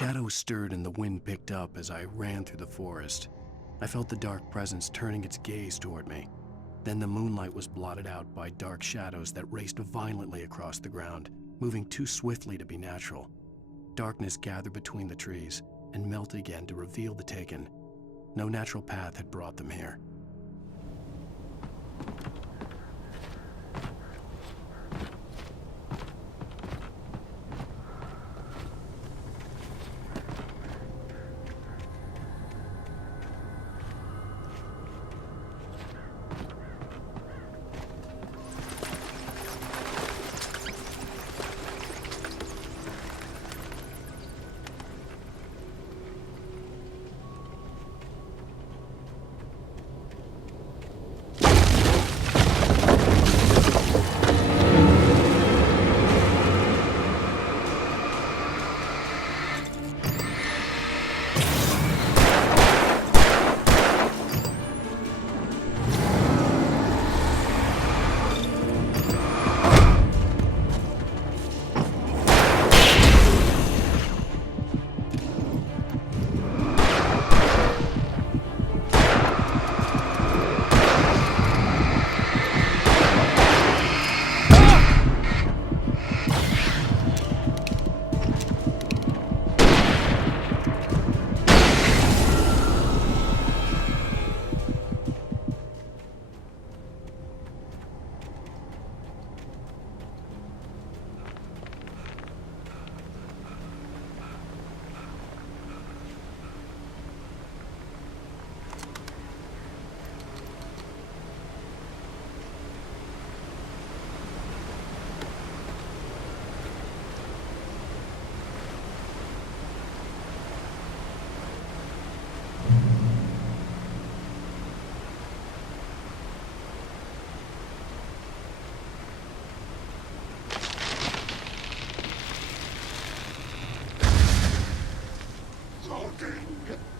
Shadows stirred and the wind picked up as I ran through the forest. I felt the dark presence turning its gaze toward me. Then the moonlight was blotted out by dark shadows that raced violently across the ground, moving too swiftly to be natural. Darkness gathered between the trees and melted again to reveal the Taken. No natural path had brought them here.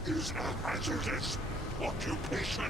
Is a hazardous occupation.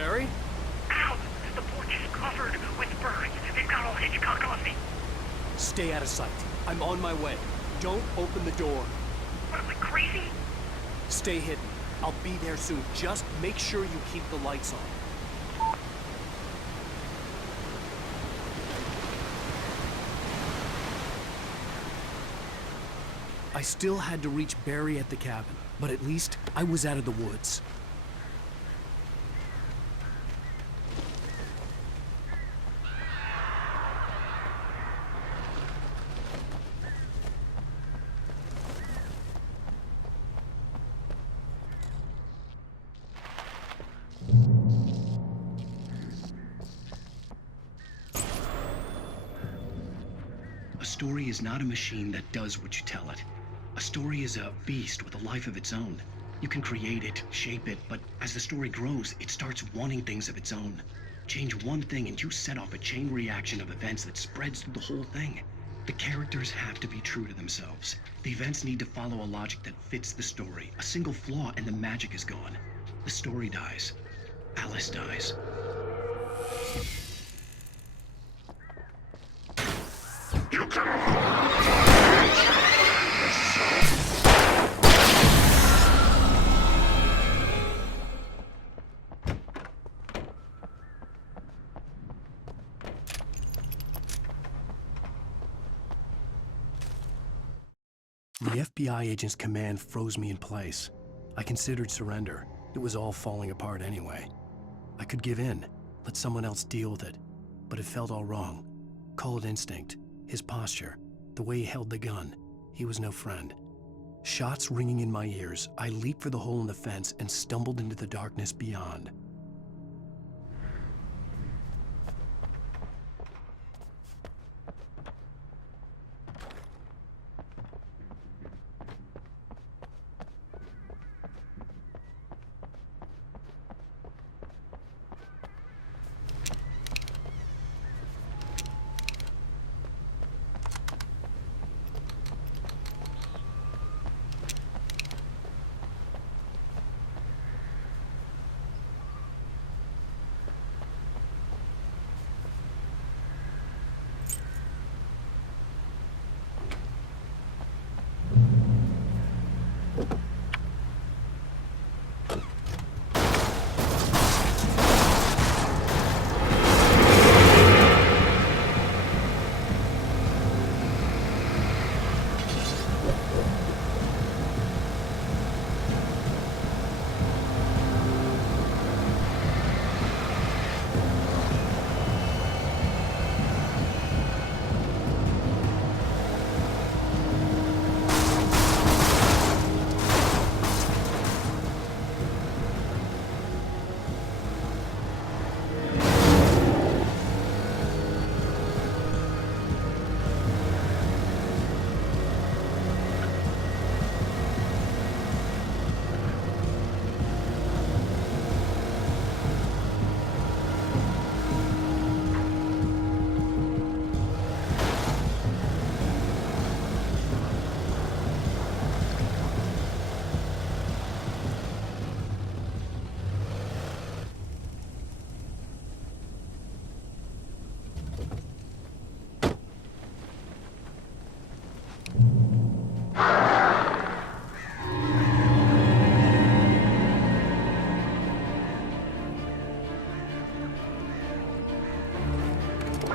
Barry? Ow! The porch is covered with birds. They've got all Hitchcock on me. Stay out of sight. I'm on my way. Don't open the door. What, am I crazy? Stay hidden. I'll be there soon. Just make sure you keep the lights on. I still had to reach Barry at the cabin, but at least I was out of the woods. A story is not a machine that does what you tell it. A story is a beast with a life of its own. You can create it, shape it, but as the story grows, it starts wanting things of its own. Change one thing and you set off a chain reaction of events that spreads through the whole thing. The characters have to be true to themselves. The events need to follow a logic that fits the story. A single flaw and the magic is gone. The story dies. Alice dies. You can... The FBI agent's command froze me in place. I considered surrender. It was all falling apart anyway. I could give in, let someone else deal with it, but it felt all wrong. Call it instinct, his posture, the way he held the gun. He was no friend. Shots ringing in my ears, I leaped for the hole in the fence and stumbled into the darkness beyond.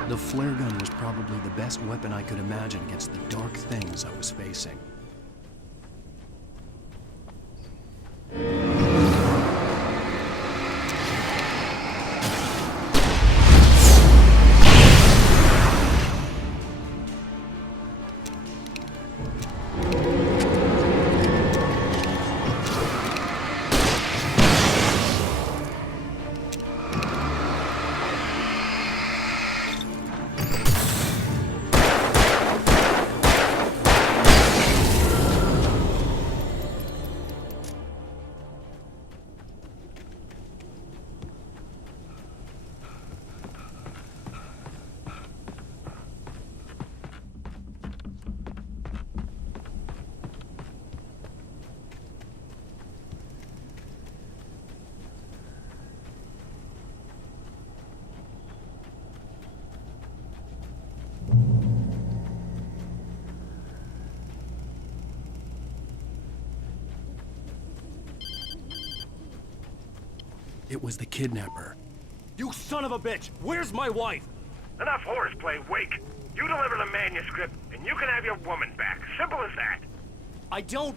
The flare gun was probably the best weapon I could imagine against the dark things I was facing. it was the kidnapper. You son of a bitch! Where's my wife? Enough horseplay, Wake. You deliver the manuscript, and you can have your woman back. Simple as that. I don't...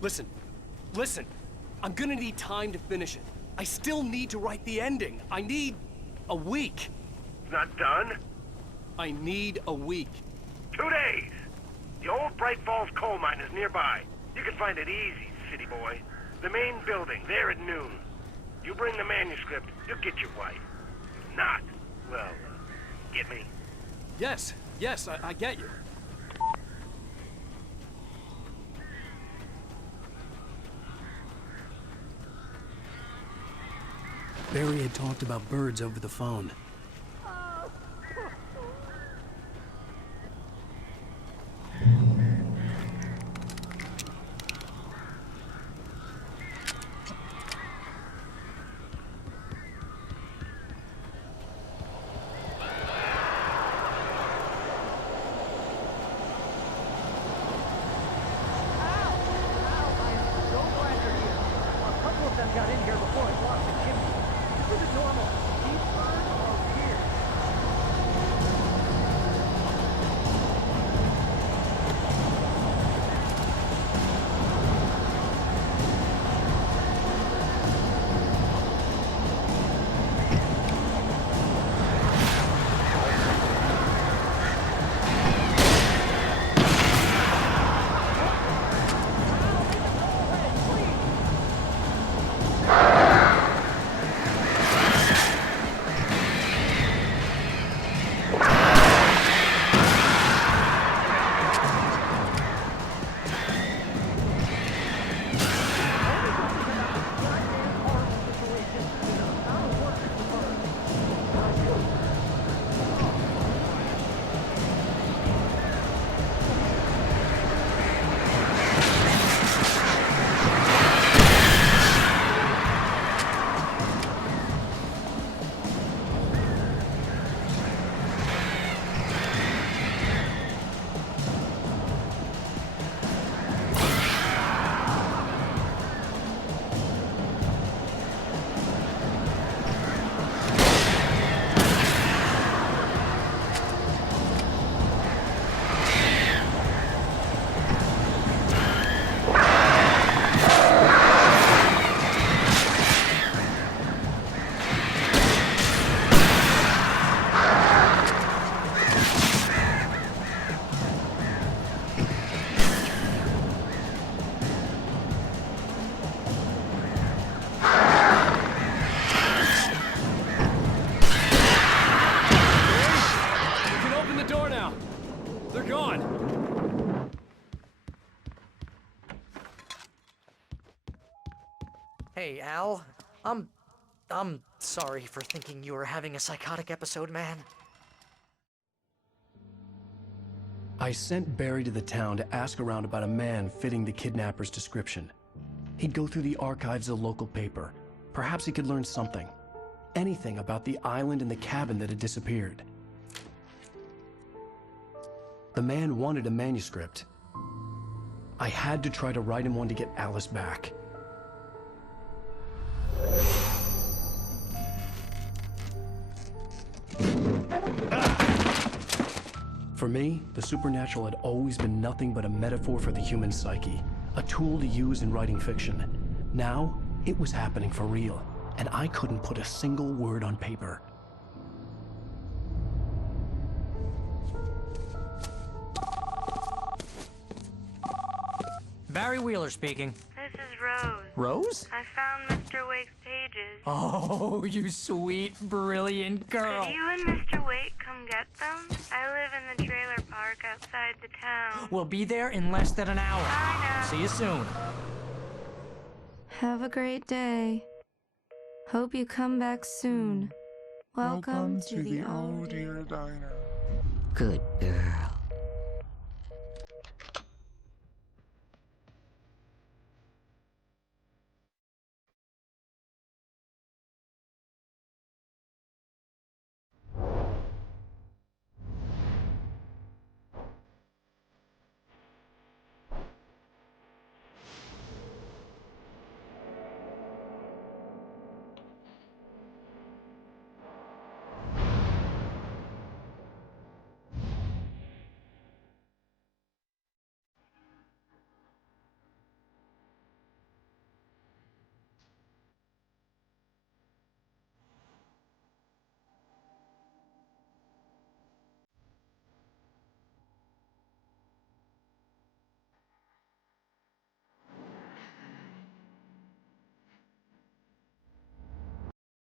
Listen. I'm gonna need time to finish it. I still need to write the ending. I need a week. It's not done? I need a week. 2 days. The old Bright Falls coal mine is nearby. You can find it easy, city boy. The main building, there at noon. You bring the manuscript, you'll get your wife. If not, well, get me? Yes, I get you. Barry had talked about birds over the phone. Got in here before it blocked the chimney. This is a normal deep burn or weird? Hey, Al. I'm sorry for thinking you were having a psychotic episode, man. I sent Barry to the town to ask around about a man fitting the kidnapper's description. He'd go through the archives of the local paper. Perhaps he could learn something. Anything about the island and the cabin that had disappeared. The man wanted a manuscript. I had to try to write him one to get Alice back. For me, the supernatural had always been nothing but a metaphor for the human psyche, a tool to use in writing fiction. Now, it was happening for real, and I couldn't put a single word on paper. Barry Wheeler speaking. This is Rose. Rose? I found Mr. Wake's pages. Oh, you sweet, brilliant girl. Could you and Mr. Wake come get them? I live in the trailer park outside the town. We'll be there in less than an hour. I know. See you soon. Have a great day. Hope you come back soon. Welcome to the Oh Dear Diner. Good girl.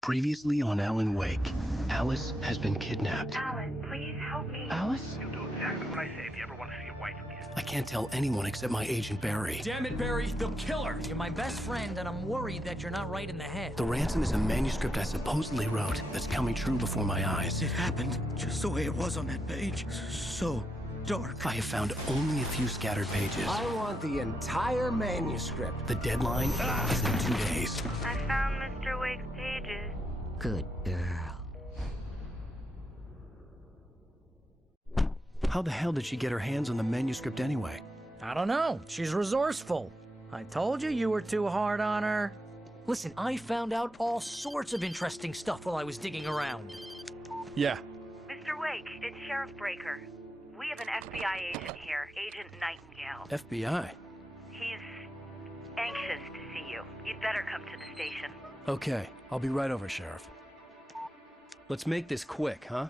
Previously on Alan Wake, Alice has been kidnapped. Alan, please help me. Alice? You'll do exactly what I say if you ever want to see your wife again. I can't tell anyone except my agent Barry. Damn it, Barry, they'll kill her! You're my best friend, and I'm worried that you're not right in the head. The ransom is a manuscript I supposedly wrote that's coming true before my eyes. It happened just the way it was on that page. So dark. I have found only a few scattered pages. I want the entire manuscript. The deadline is in 2 days. I found Mr. Wake's pages. Good girl. How the hell did she get her hands on the manuscript anyway? I don't know. She's resourceful. I told you you were too hard on her. Listen, I found out all sorts of interesting stuff while I was digging around. Yeah. Mr. Wake, it's Sheriff Breaker. We have an FBI agent here, Agent Nightingale. FBI? He's anxious to see you. You'd better come to the station. Okay, I'll be right over, Sheriff. Let's make this quick, huh?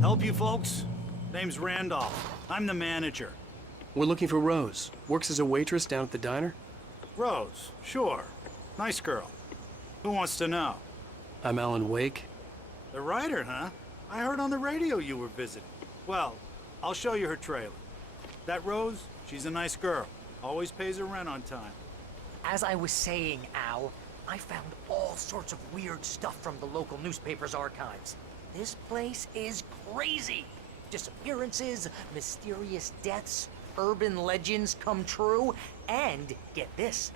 Help you folks? Name's Randolph. I'm the manager. We're looking for Rose. Works as a waitress down at the diner. Rose, sure. Nice girl. Who wants to know? I'm Alan Wake. The writer, huh? I heard on the radio you were visiting. Well, I'll show you her trailer. That Rose, she's a nice girl. Always pays her rent on time. As I was saying, Al, I found all sorts of weird stuff from the local newspaper's archives. This place is crazy. Disappearances, mysterious deaths, urban legends come true, and get this,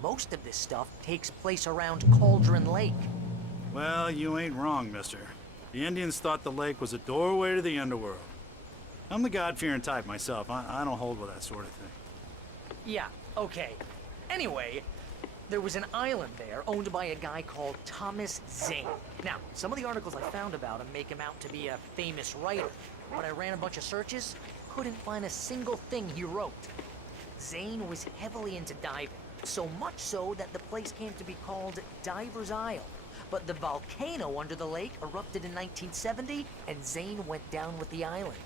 most of this stuff takes place around Cauldron Lake. Well, you ain't wrong, mister. The Indians thought the lake was a doorway to the underworld. I'm the God-fearing type myself. I don't hold with that sort of thing. Yeah, okay. Anyway, there was an island there owned by a guy called Thomas Zane. Now, some of the articles I found about him make him out to be a famous writer, but I ran a bunch of searches, couldn't find a single thing he wrote. Zane was heavily into diving, so much so that the place came to be called Diver's Isle. But the volcano under the lake erupted in 1970, and Zane went down with the island.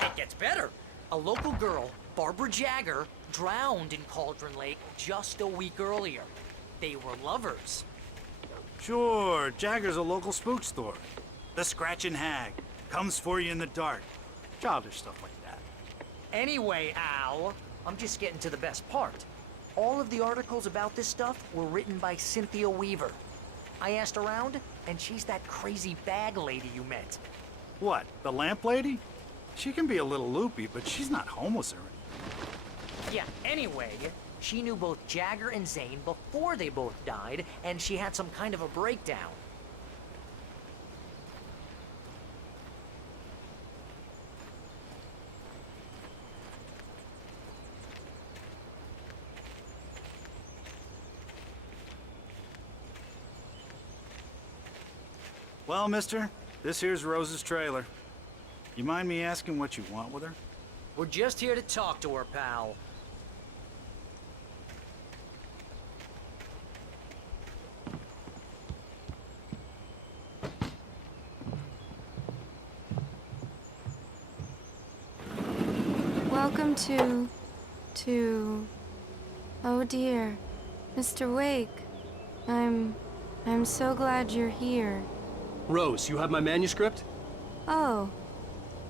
It gets better. A local girl, Barbara Jagger, drowned in Cauldron Lake just a week earlier. They were lovers. Sure, Jagger's a local spook store. The Scratching Hag. Comes for you in the dark. Childish stuff like that. Anyway, Al, I'm just getting to the best part. All of the articles about this stuff were written by Cynthia Weaver. I asked around, and she's that crazy bag lady you met. What, the lamp lady? She can be a little loopy, but she's not homeless or anything. Yeah, anyway, she knew both Jagger and Zane before they both died, and she had some kind of a breakdown. Well, mister, this here's Rose's trailer. You mind me asking what you want with her? We're just here to talk to her, pal. Welcome to... Oh dear. Mr. Wake. I'm so glad you're here. Rose, you have my manuscript? Oh.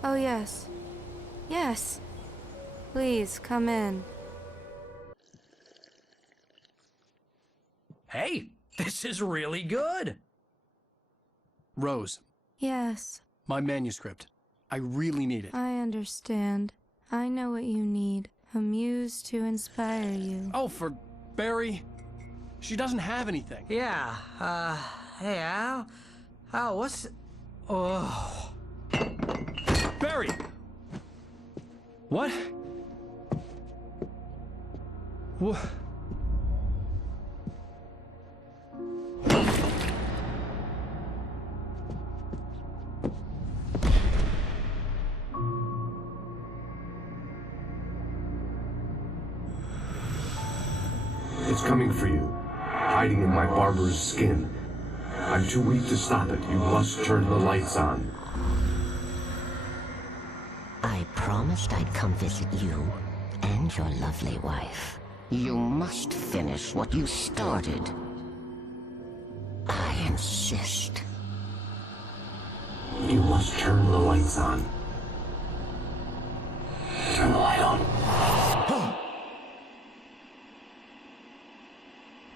Oh, yes. Yes. Please, come in. Hey, this is really good. Rose, Yes, my manuscript. I really need it. I understand. I know what you need. A muse to inspire you. Oh, for Barry. She doesn't have anything. Yeah, hey, Al? Al, what's... Oh... Barry! What? What? It's coming for you, hiding in my barber's skin. I'm too weak to stop it. You must turn the lights on. I promised I'd come visit you and your lovely wife. You must finish what you started. I insist. You must turn the lights on. Turn the light on.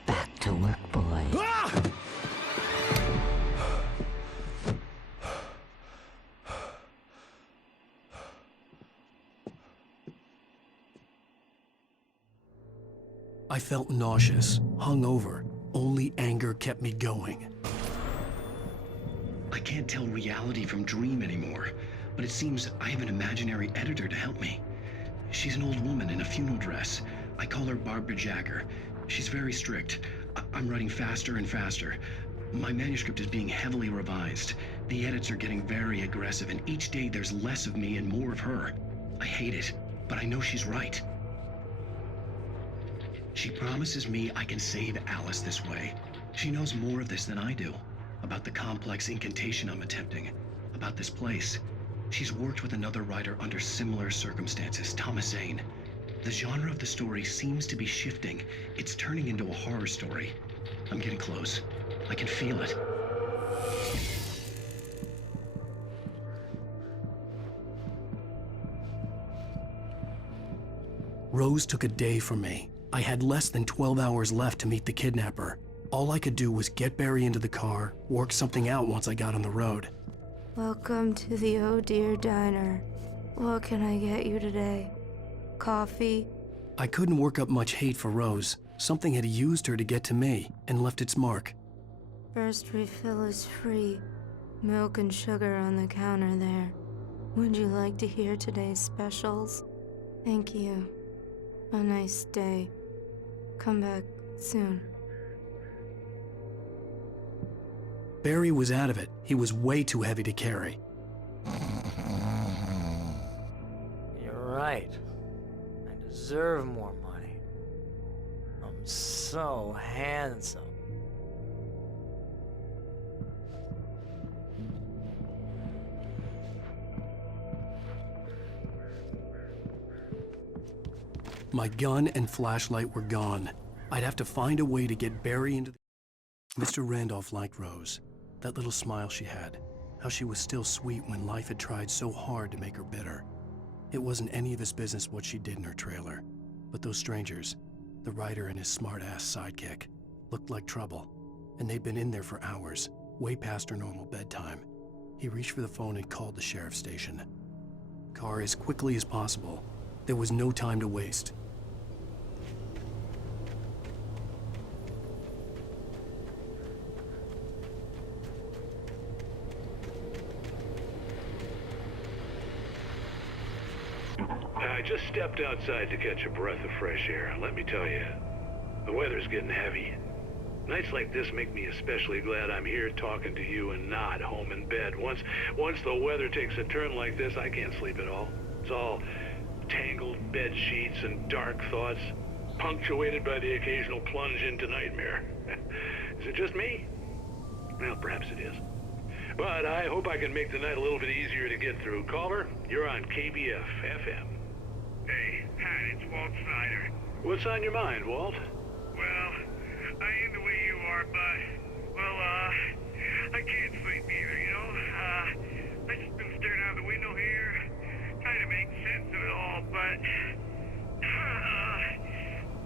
Back to work, boy. I felt nauseous, hungover. Only anger kept me going. I can't tell reality from dream anymore, but it seems I have an imaginary editor to help me. She's an old woman in a funeral dress. I call her Barbara Jagger. She's very strict. I'm writing faster and faster. My manuscript is being heavily revised. The edits are getting very aggressive, and each day there's less of me and more of her. I hate it, but I know she's right. She promises me I can save Alice this way. She knows more of this than I do. About the complex incantation I'm attempting. About this place. She's worked with another writer under similar circumstances, Thomas Zane. The genre of the story seems to be shifting. It's turning into a horror story. I'm getting close. I can feel it. Rose took a day from me. I had less than 12 hours left to meet the kidnapper. All I could do was get Barry into the car, work something out once I got on the road. Welcome to the Oh Dear Diner. What can I get you today? Coffee? I couldn't work up much hate for Rose. Something had used her to get to me and left its mark. First refill is free. Milk and sugar on the counter there. Would you like to hear today's specials? Thank you. A nice day. Come back soon. Barry was out of it. He was way too heavy to carry. You're right. I deserve more money. I'm so handsome. My gun and flashlight were gone. I'd have to find a way to get Barry into the... Mr. Randolph liked Rose. That little smile she had. How she was still sweet when life had tried so hard to make her bitter. It wasn't any of his business what she did in her trailer. But those strangers, the writer and his smart-ass sidekick, looked like trouble. And they'd been in there for hours, way past her normal bedtime. He reached for the phone and called the sheriff's station. Car as quickly as possible. There was no time to waste. I just stepped outside to catch a breath of fresh air. Let me tell you, the weather's getting heavy. Nights like this make me especially glad I'm here talking to you and not home in bed. Once the weather takes a turn like this, I can't sleep at all. It's all tangled bed sheets and dark thoughts, punctuated by the occasional plunge into nightmare. Is it just me? Well, perhaps it is. But I hope I can make the night a little bit easier to get through. Caller, you're on KBF FM. Hey, hi, it's Walt Snyder. What's on your mind, Walt? Well, I ain't the way you are, but, well, I can't sleep either, you know? I just been staring out the window here, trying to make sense of it all, but,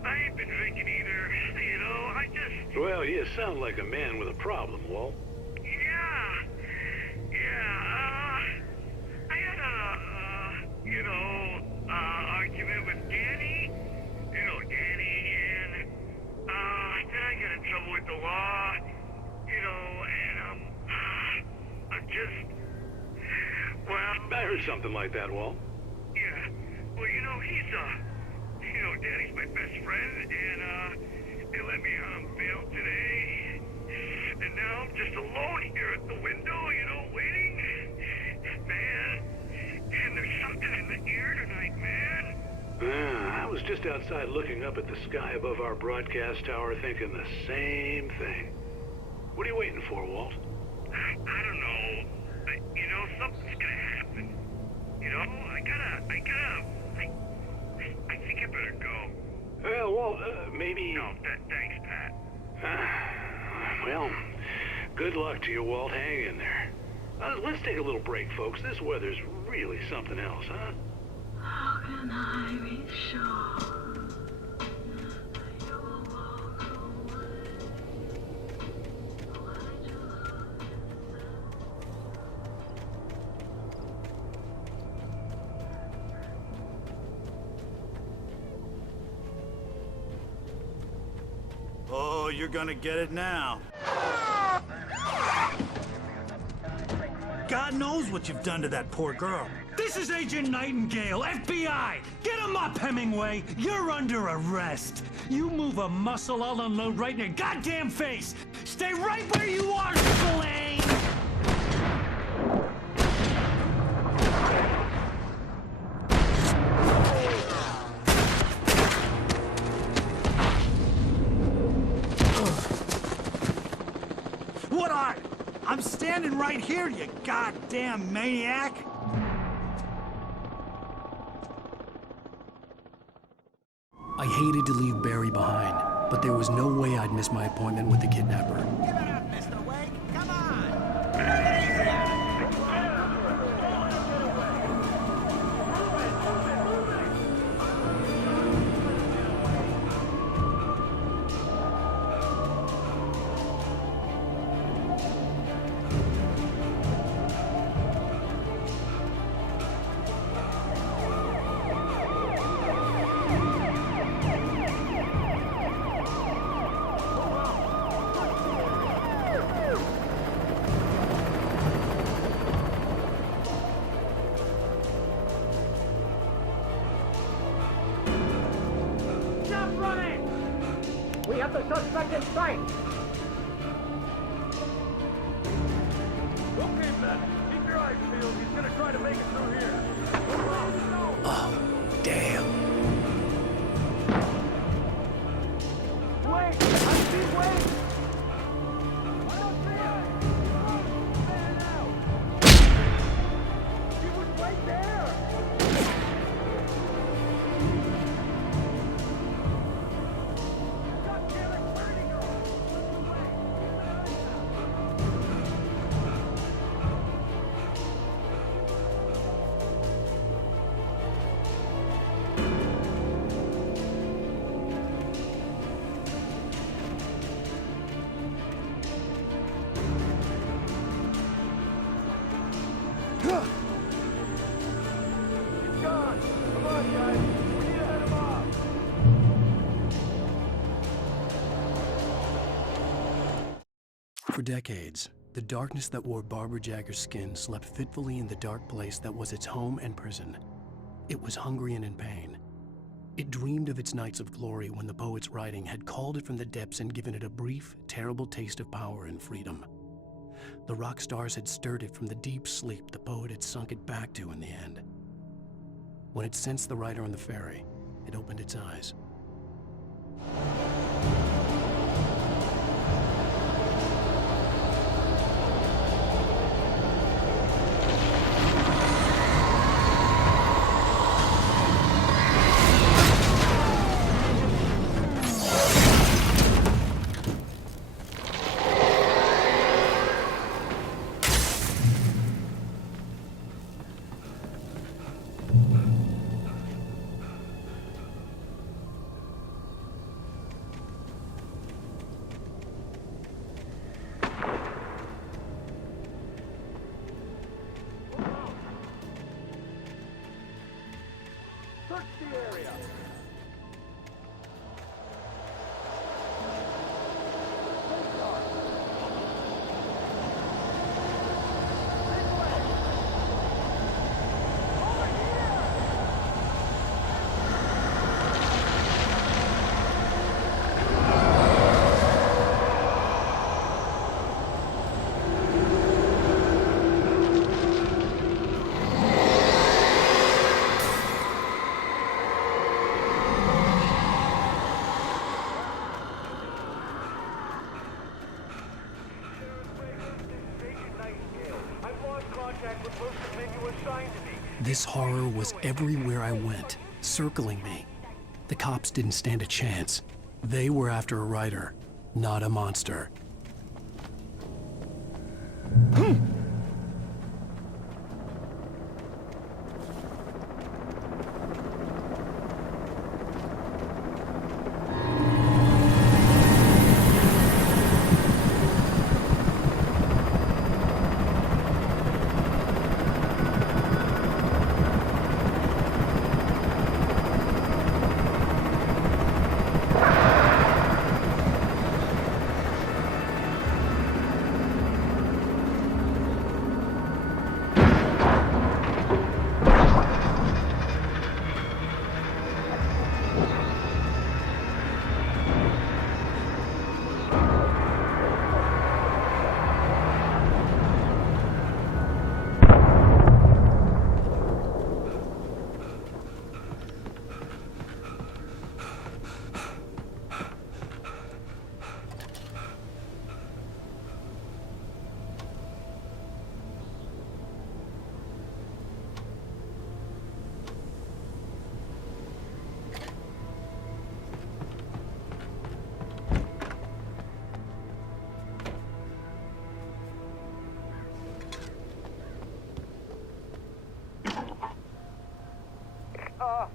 I ain't been drinking either, you know? I just... Well, you sound like a man with a problem, Walt. I had argument with Danny, and, then I got in trouble with the law, and, I'm just, well... I heard something like that, Walt. Yeah, well, Danny's my best friend, and, they let me on bail today, and now I'm just alone here at the window, waiting. Man, and there's something in the air tonight, man. was just outside looking up at the sky above our broadcast tower thinking the same thing. What are you waiting for, Walt? I don't know. You know, something's gonna happen. You know, I think I better go. Well, Walt, maybe... No, thanks, Pat. Well, good luck to you, Walt. Hang in there. Let's take a little break, folks. This weather's really something else, huh? How can I be sure? Oh, you're gonna get it now. God knows what you've done to that poor girl. This is Agent Nightingale, FBI! Get him up, Hemingway! You're under arrest! You move a muscle, I'll unload right in your goddamn face! Stay right where you are, Slane! What are you? I'm standing right here, you goddamn maniac! I hated to leave Barry behind, but there was no way I'd miss my appointment with the kidnapper. Give it up, Mr. Wake. Come on. Take it easy. We have the suspect in sight! Okay, man. Keep your eyes peeled. He's gonna try to make it through here. Oh, damn. Wait! I see Wait! I don't see him! Man out! He was right there! For decades, the darkness that wore Barbara Jagger's skin slept fitfully in the dark place that was its home and prison. It was hungry and in pain. It dreamed of its nights of glory when the poet's writing had called it from the depths and given it a brief, terrible taste of power and freedom. The rock stars had stirred it from the deep sleep the poet had sunk it back to in the end. When it sensed the writer on the ferry, it opened its eyes. supposed to make you assigned to me. This horror was everywhere I went, circling me. The cops didn't stand a chance. They were after a writer, not a monster.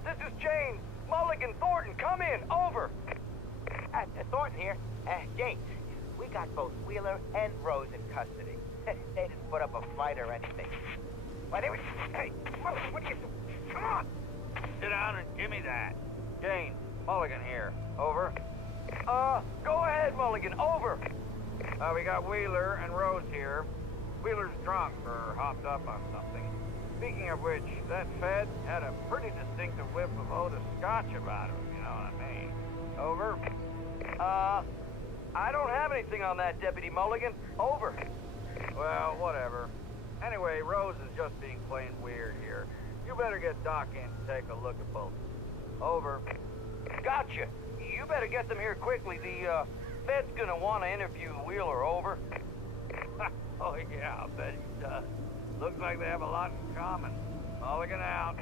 This is James. Mulligan, Thornton, come in. Over. Thornton here. James, we got both Wheeler and Rose in custody. They didn't put up a fight or anything. Why, they were... Hey, Mulligan, what are you... Come on! Sit down and give me that. James, Mulligan here. Over. Go ahead, Mulligan. Over. We got Wheeler and Rose here. Wheeler's drunk or hopped up on something. Speaking of which, that Fed had a pretty distinctive whiff of Otis Scotch about him, you know what I mean. Over. I don't have anything on that, Deputy Mulligan. Over. Well, whatever. Anyway, Rose is just being plain weird here. You better get Doc in to take a look at both. Over. Gotcha. You better get them here quickly. The, Fed's gonna want to interview Wheeler. Over. Oh, yeah, I'll bet he does. Looks like they have a lot in common. Mulligan out.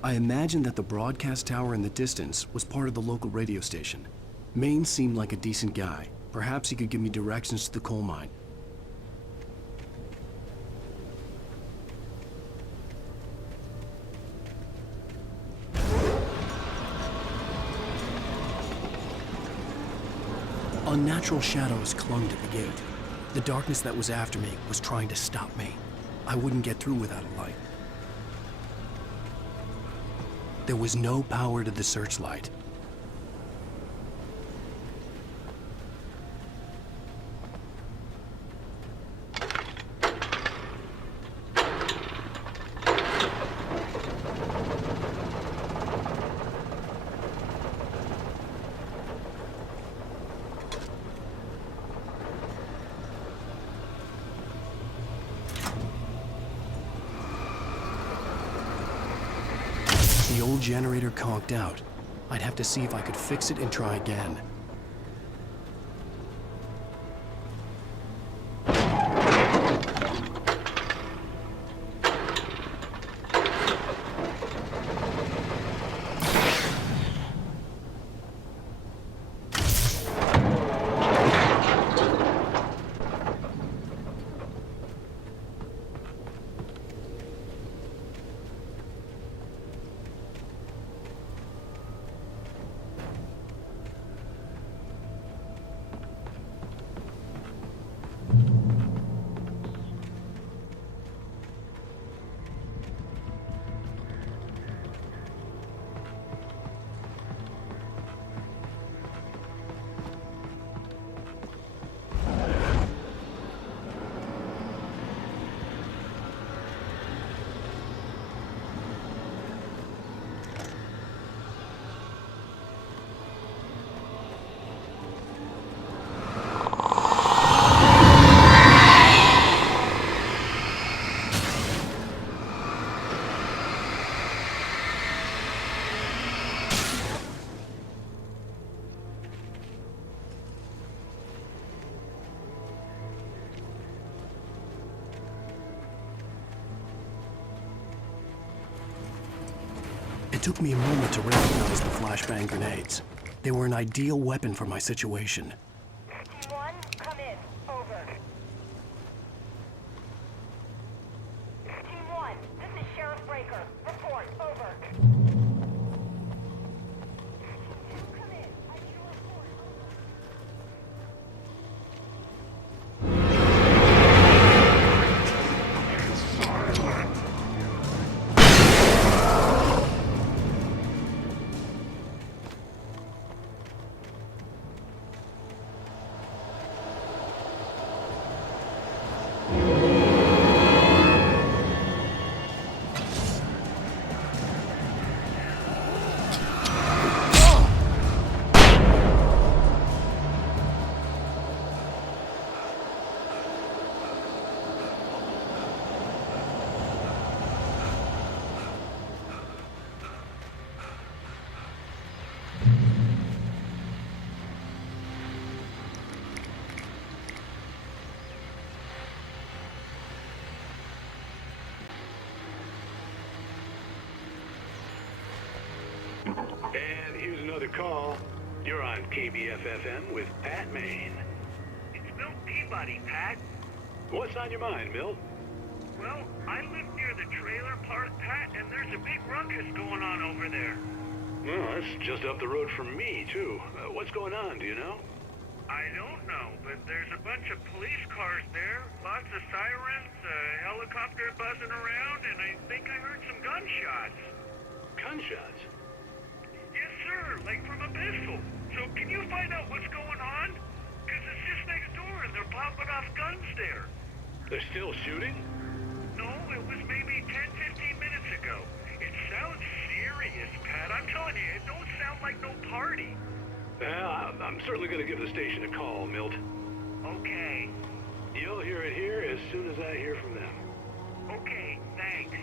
I imagined that the broadcast tower in the distance was part of the local radio station. Maine seemed like a decent guy. Perhaps he could give me directions to the coal mine. Unnatural shadows clung to the gate. The darkness that was after me was trying to stop me. I wouldn't get through without a light. There was no power to the searchlight. The old generator conked out. I'd have to see if I could fix it and try again. It took me a moment to recognize the flashbang grenades. They were an ideal weapon for my situation. Team 1, come in. Over. Team 1, this is Sheriff Breaker. Report. Over. Team 2, come in. I need a report. And here's another call. You're on KBFFM with Pat Maine. It's Milt Peabody, Pat. What's on your mind, Milt? Well, I live near the trailer park, Pat, and there's a big ruckus going on over there. Well, that's just up the road from me, too. What's going on, do you know? I don't know, but there's a bunch of police cars there, lots of sirens, a helicopter buzzing around, and I think I heard some gunshots. Gunshots? Yes, sir, like from a pistol. So can you find out what's going on? Because it's just next door and they're popping off guns there. They're still shooting? No, it was maybe 10-15 minutes ago. It sounds serious, Pat. I'm telling you, it don't sound like no party. Well, I'm certainly going to give the station a call, Milt. Okay. You'll hear it here as soon as I hear from them. Okay, thanks.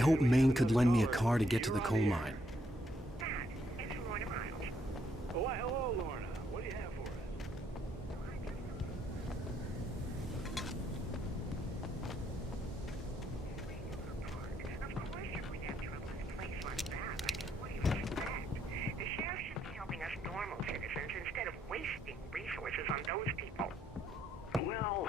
hope Maine could lend me a car to get to the coal mine. Oh, why, hello, Lorna. What do you have for us? The sheriff should be helping us normal citizens instead of wasting resources on those people. Well,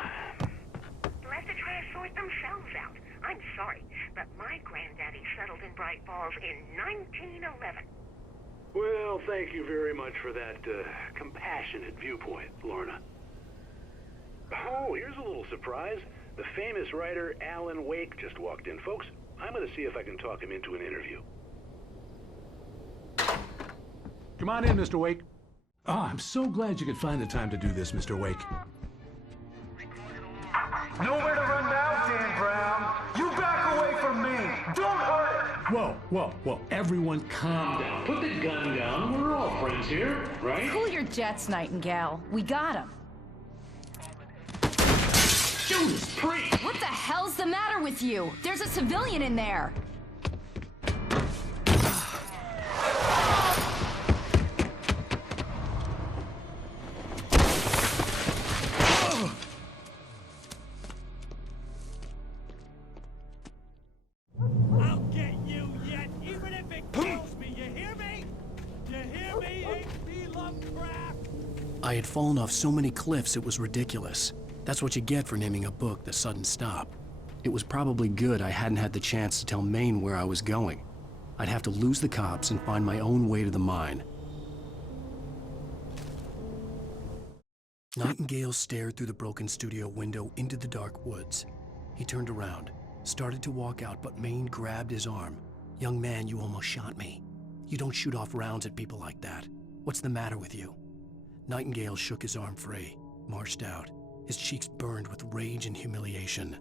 They'll have to try to sort themselves out. I'm sorry, but my granddaddy settled in Bright Falls in 1911. well, thank you very much for that compassionate viewpoint, Lorna. Oh, here's a little surprise. The famous writer Alan Wake just walked in. Folks, I'm going to see if I can talk him into an interview. Come on in, Mr. Wake. Oh, I'm so glad you could find the time to do this, Mr. Wake. Nowhere to run now, Dan Brown. You back away from me. Don't hurt it. Whoa, whoa, whoa. Everyone calm down. Put the gun down. We're all friends here, right? Cool your jets, Nightingale. We got him. Judas Priest! What the hell's the matter with you? There's a civilian in there. I'll get you yet, even if it kills me. You hear me? You hear me, H.P. Lovecraft? I had fallen off so many cliffs it was ridiculous. That's what you get for naming a book The Sudden Stop. It was probably good I hadn't had the chance to tell Maine where I was going. I'd have to lose the cops and find my own way to the mine. Nightingale stared through the broken studio window into the dark woods. He turned around, started to walk out, but Maine grabbed his arm. "Young man, you almost shot me. You don't shoot off rounds at people like that. What's the matter with you?" Nightingale shook his arm free, marched out. His cheeks burned with rage and humiliation.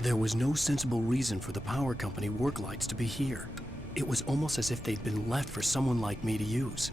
There was no sensible reason for the power company work lights to be here. It was almost as if they'd been left for someone like me to use.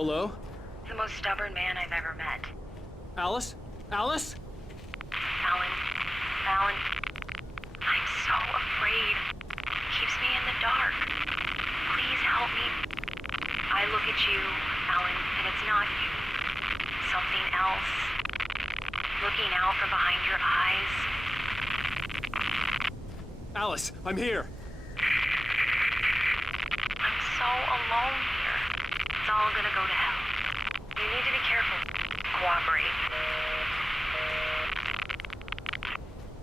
Hello? The most stubborn man I've ever met. Alice? Alice? Alan, I'm so afraid. Keeps me in the dark. Please help me. I look at you, Alan, and it's not you. Something else. Looking out from behind your eyes. Alice, I'm here. I'm so alone here. It's all gonna go to hell. You need to be careful. Cooperate.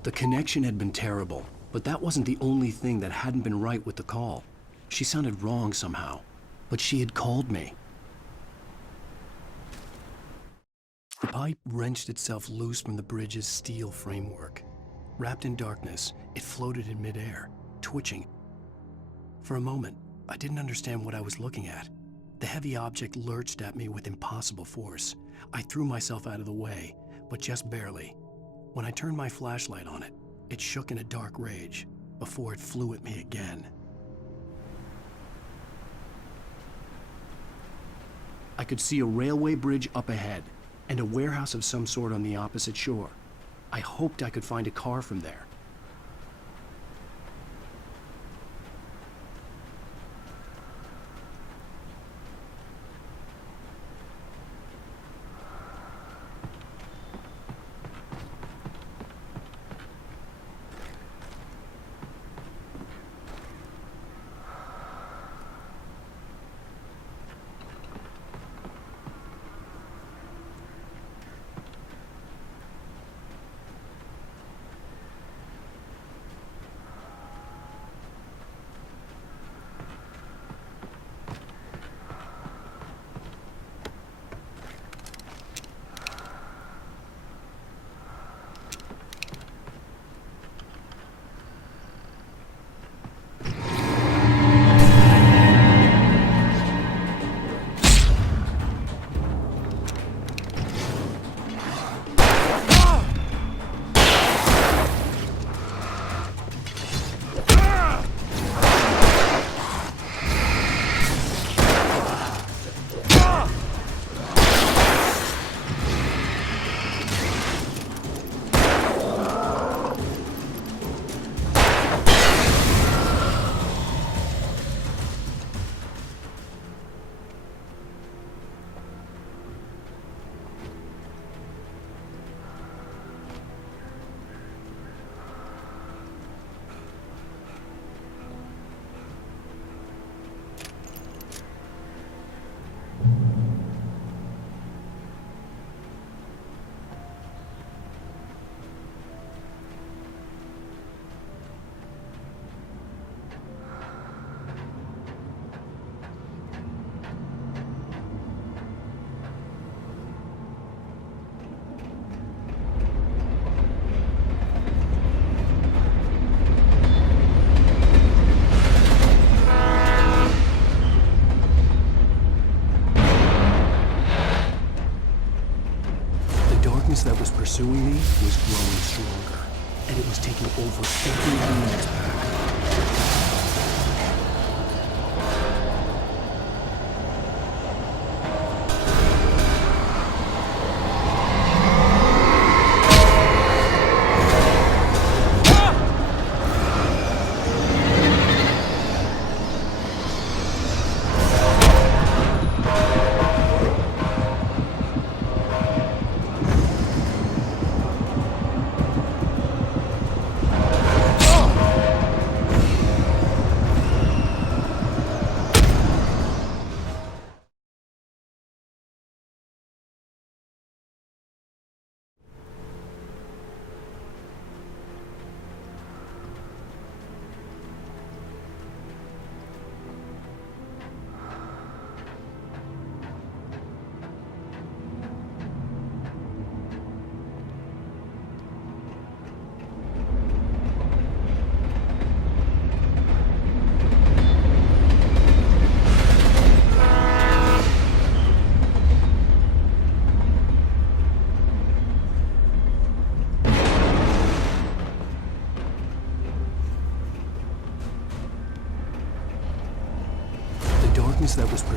The connection had been terrible, but that wasn't the only thing that hadn't been right with the call. She sounded wrong somehow, but she had called me. The pipe wrenched itself loose from the bridge's steel framework. Wrapped in darkness, it floated in midair, twitching. For a moment, I didn't understand what I was looking at. The heavy object lurched at me with impossible force. I threw myself out of the way, but just barely. When I turned my flashlight on it, it shook in a dark rage before it flew at me again. I could see a railway bridge up ahead and a warehouse of some sort on the opposite shore. I hoped I could find a car from there. That was pursuing me was growing stronger, and it was taking over every unit's back.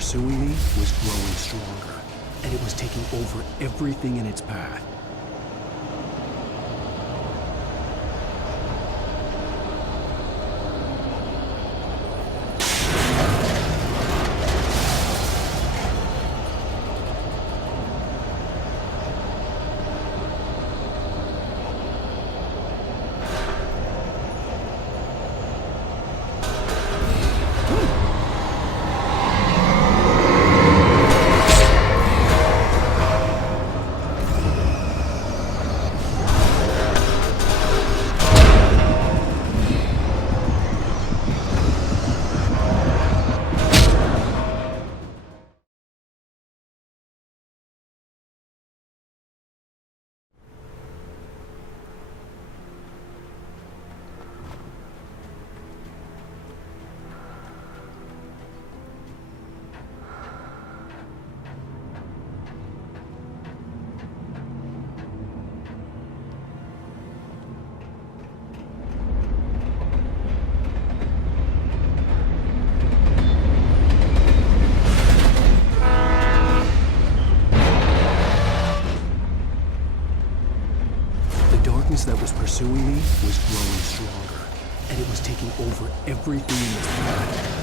pursuing me was growing stronger, and it was taking over everything in its path. That was pursuing me was growing stronger, and it was taking over everything in its path.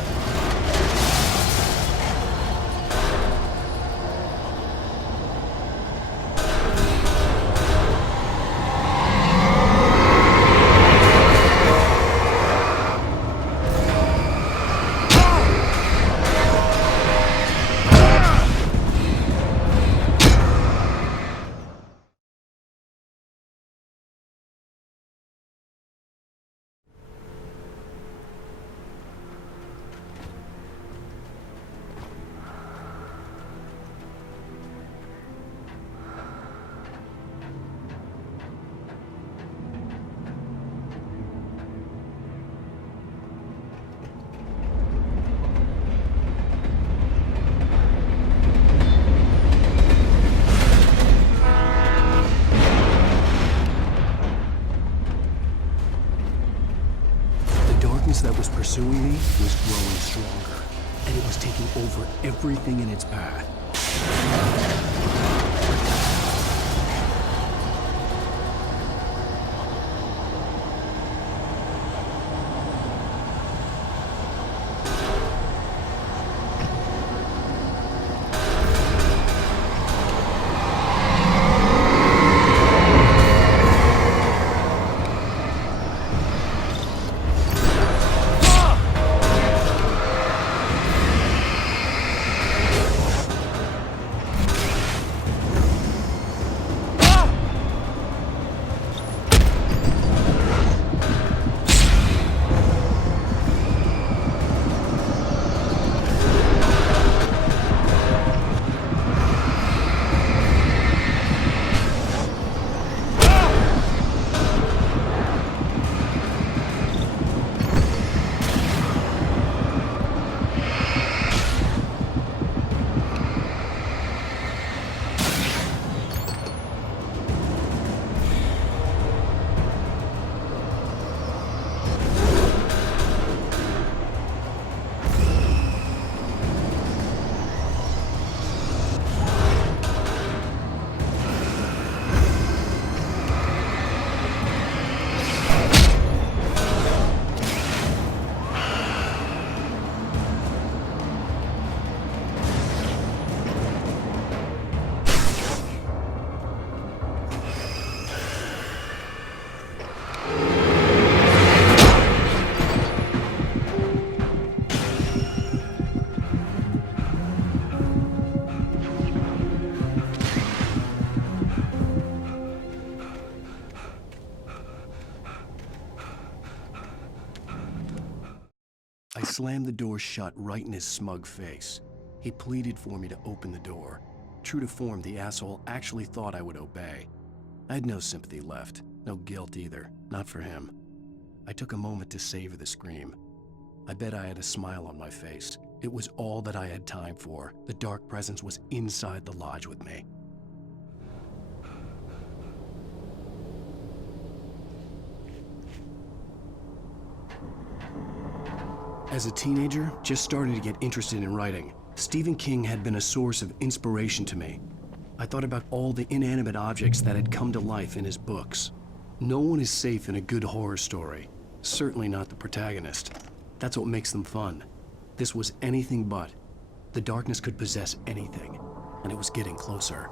That was pursuing me was growing stronger, and it was taking over everything in its path. I slammed the door shut right in his smug face. He pleaded for me to open the door. True to form, the asshole actually thought I would obey. I had no sympathy left, no guilt either, not for him. I took a moment to savor the scream. I bet I had a smile on my face. It was all that I had time for. The dark presence was inside the lodge with me. As a teenager, just started to get interested in writing. Stephen King had been a source of inspiration to me. I thought about all the inanimate objects that had come to life in his books. No one is safe in a good horror story. Certainly not the protagonist. That's what makes them fun. This was anything but. The darkness could possess anything, and it was getting closer.